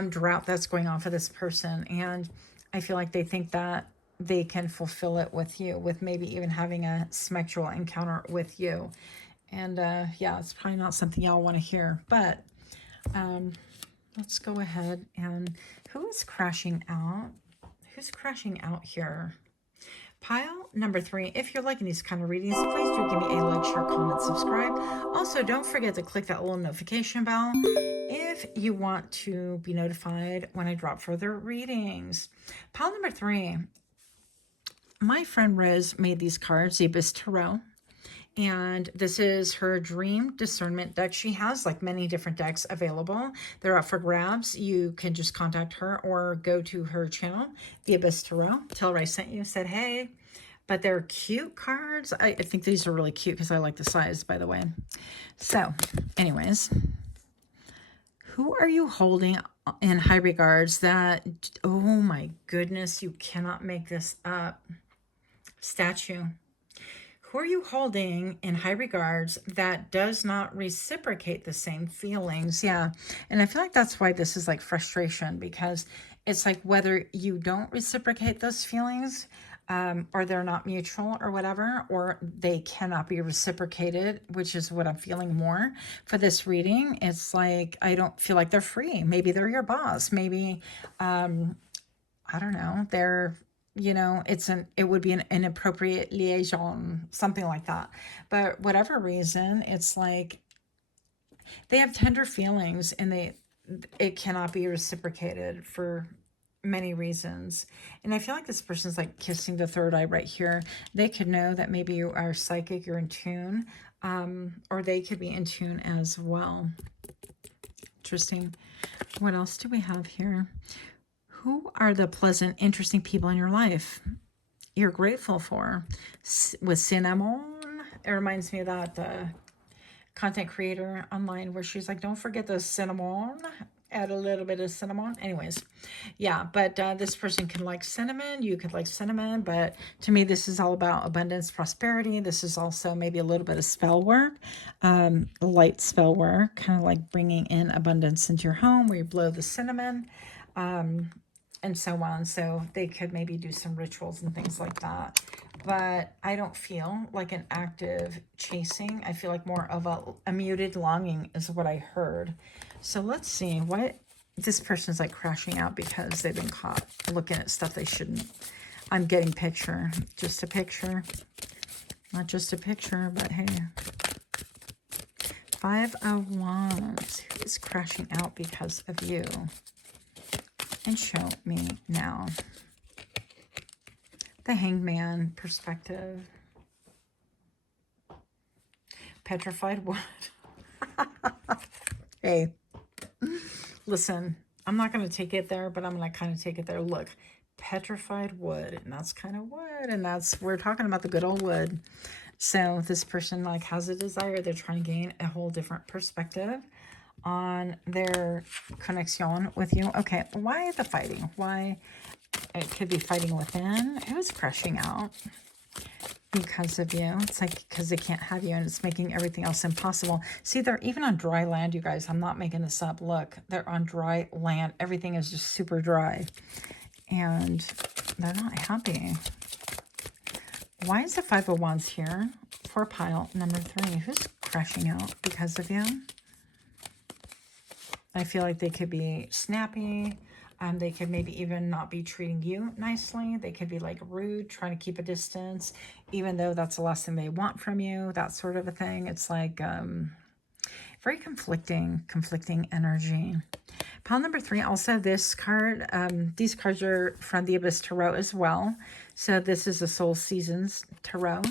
drought that's going on for this person, and I feel like they think that they can fulfill it with you, with maybe even having a sexual encounter with you. And yeah, it's probably not something y'all want to hear, but let's go ahead. And who is crashing out? Who's crashing out here? Pile number 3. If you're liking these kind of readings, please do give me a like, share, comment, subscribe. Also, don't forget to click that little notification bell if you want to be notified when I drop further readings. Pile number 3. My friend Rose made these cards, the Abyss Tarot. And this is her dream discernment deck. She has like many different decks available. They're up for grabs. You can just contact her or go to her channel, The Abyss Tarot. Tell her I sent you, said hey. But they're cute cards. I think these are really cute because I like the size, by the way. So, anyways, who are you holding in high regards that, oh my goodness, you cannot make this up. Statue. Who are you holding in high regards that does not reciprocate the same feelings? Yeah. And I feel like that's why this is like frustration, because it's like whether you don't reciprocate those feelings or they're not mutual or whatever, or they cannot be reciprocated, which is what I'm feeling more for this reading. It's like, I don't feel like they're free. Maybe they're your boss. Maybe, I don't know, they're, it would be an inappropriate liaison, something like that. But whatever reason, it's like they have tender feelings, and it cannot be reciprocated for many reasons. And I feel like this person's like kissing the third eye right here. They could know that maybe you are psychic, you're in tune, or they could be in tune as well. interesting. What else do we have here? Who are the pleasant, interesting people in your life you're grateful for? With cinnamon, it reminds me of that content creator online where she's like, don't forget the cinnamon, add a little bit of cinnamon. Anyways, yeah, but this person can like cinnamon, you could like cinnamon, but to me this is all about abundance, prosperity. This is also maybe a little bit of spell work, light spell work, kind of like bringing in abundance into your home where you blow the cinnamon, and so on. So they could maybe do some rituals and things like that. But I don't feel like an active chasing. I feel like more of a muted longing is what I heard. So let's see what this person's like crashing out because they've been caught looking at stuff they shouldn't. I'm getting picture, just a picture, not just a picture, but hey. 5 of Wands, who is crashing out because of you? And show me now. The Hangman perspective. Petrified wood. Hey, listen, I'm not going to take it there, but I'm going to kind of take it there. Look, petrified wood, and that's kind of wood, and that's, we're talking about the good old wood. So this person like has a desire. They're trying to gain a whole different perspective on their connection with you. Okay, why the fighting? Why? It could be fighting within. Who's crashing out because of you? It's like because they can't have you and it's making everything else impossible. See, they're even on dry land, you guys. I'm not making this up. Look, they're on dry land. Everything is just super dry and they're not happy. Why is the 5 of Wands here for pile number 3? Who's crashing out because of you? I feel like they could be snappy. They could maybe even not be treating you nicely. They could be like rude, trying to keep a distance, even though that's the last thing they want from you, that sort of a thing. It's like very conflicting energy. Pile number 3, also this card. These cards are from the Abyss Tarot as well. So this is a Soul Seasons Tarot.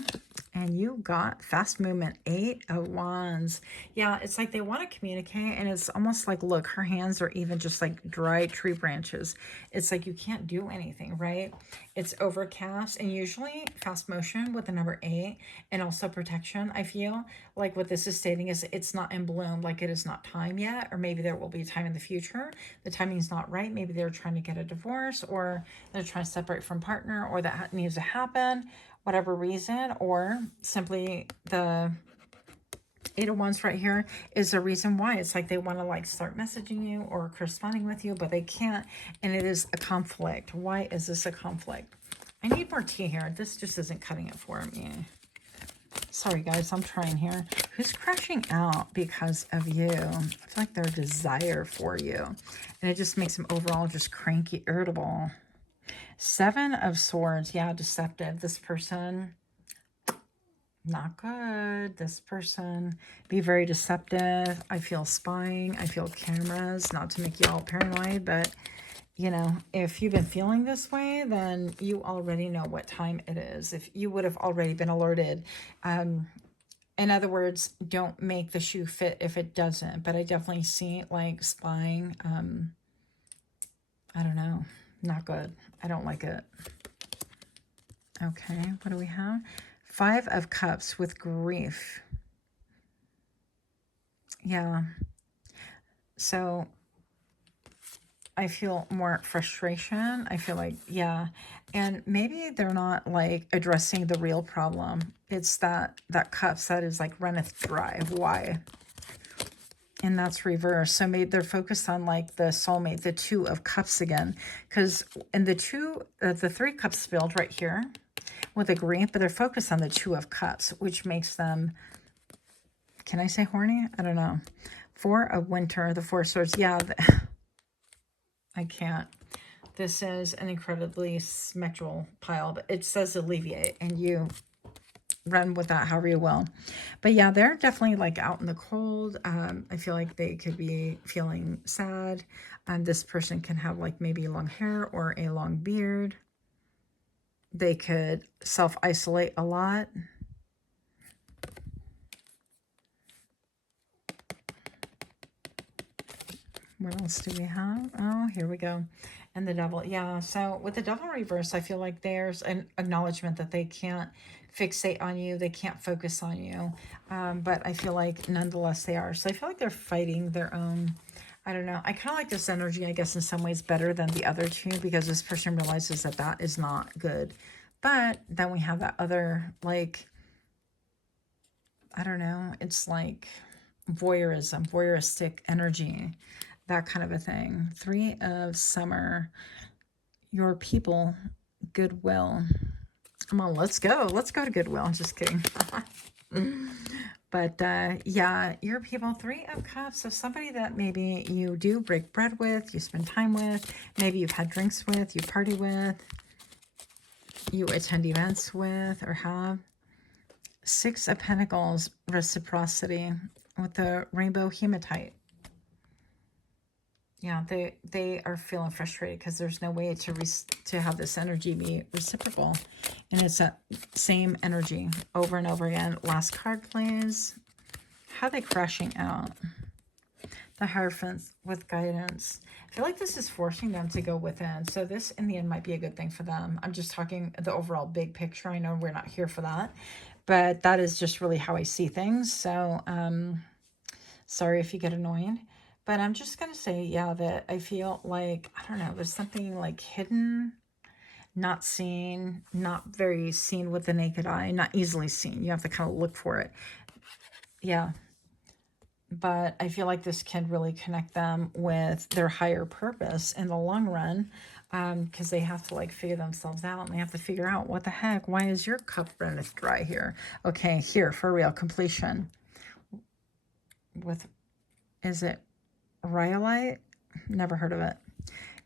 And you got fast movement, 8 of Wands. Yeah, it's like they want to communicate. And it's almost like, look, her hands are even just like dry tree branches. It's like you can't do anything, right? It's overcast. And usually fast motion with the number 8 and also protection, I feel like what this is stating is it's not in bloom, like it is not time yet. Or maybe there will be time in the future. The timing is not right. Maybe they're trying to get a divorce or they're trying to separate from partner or that needs to happen. Whatever reason, or simply the 8 of Wands right here is the reason why. It's like they want to like start messaging you or corresponding with you, but they can't, and it is a conflict. Why is this a conflict? I need more tea here. This just isn't cutting it for me. Sorry guys, I'm trying here. Who's crashing out because of you? I feel like their desire for you, and it just makes them overall just cranky, irritable. 7 of Swords. Yeah, deceptive. This person, not good. This person, be very deceptive. I feel spying. I feel cameras. Not to make you all paranoid, but, you know, if you've been feeling this way, then you already know what time it is. If you would have already been alerted. In other words, don't make the shoe fit if it doesn't. But I definitely see, like, spying. I don't know. Not good. I don't like it. Okay, what do we have? 5 of Cups with grief. Yeah. So I feel more frustration. I feel like, yeah. And maybe they're not like addressing the real problem. It's that Cups that is like runneth dry. Why? And that's reverse. So maybe they're focused on like the soulmate, the 2 of Cups again. Because in the 3 Cups spilled right here with a grief, but they're focused on the 2 of Cups, which makes them, can I say horny? I don't know. 4 of Winter, the 4 Swords. Yeah, I can't. This is an incredibly sexual pile, but it says alleviate, and you run with that however you will. But yeah, they're definitely like out in the cold. I feel like they could be feeling sad. This person can have like maybe long hair or a long beard. They could self-isolate a lot. What else do we have? Oh, here we go. And the devil. Yeah, so with the devil reverse, I feel like there's an acknowledgement that they can't fixate on you. They can't focus on you. But I feel like nonetheless they are. So I feel like they're fighting their own... I don't know. I kind of like this energy, I guess, in some ways better than the other two, because this person realizes that that is not good. But then we have that other, like, I don't know. It's like voyeurism, voyeuristic energy, that kind of a thing. Three of Summer, your people, goodwill. Come on, let's go. Let's go to goodwill. I'm just kidding. But yeah, your people, Three of Cups. So somebody that maybe you do break bread with, you spend time with, maybe you've had drinks with, you party with, you attend events with, or have. Six of Pentacles, reciprocity with the rainbow hematite. Yeah, they are feeling frustrated because there's no way to have this energy be reciprocal. And it's that same energy over and over again. Last card, please. How are they crashing out? The Hierophant with guidance. I feel like this is forcing them to go within. So this, in the end, might be a good thing for them. I'm just talking the overall big picture. I know we're not here for that. But that is just really how I see things. So, sorry if you get annoyed. But I'm just going to say, yeah, that I feel like, I don't know, there's something like hidden, not seen, not very seen with the naked eye, not easily seen. You have to kind of look for it. Yeah. But I feel like this can really connect them with their higher purpose in the long run, because they have to like figure themselves out, and they have to figure out, what the heck, why is your cup runneth dry here? Okay, here, for real, completion. With, is it rhyolite? Never heard of it.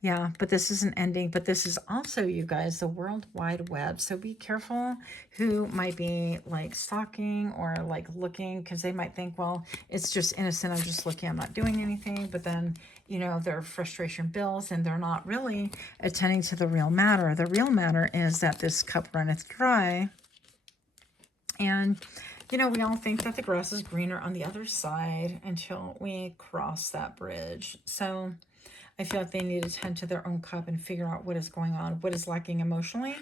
Yeah, but this is an ending. But this is also, you guys, the World Wide Web. So be careful who might be like stalking or like looking, because they might think, well, it's just innocent. I'm just looking. I'm not doing anything. But then, you know, their frustration builds and they're not really attending to the real matter. The real matter is that this cup runneth dry. And, you know, we all think that the grass is greener on the other side until we cross that bridge. So I feel like they need to tend to their own cup and figure out what is going on, what is lacking emotionally,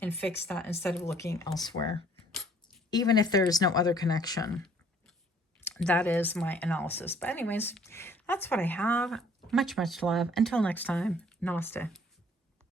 and fix that instead of looking elsewhere. Even if there is no other connection. That is my analysis. But anyways, that's what I have. Much, much love. Until next time, namaste.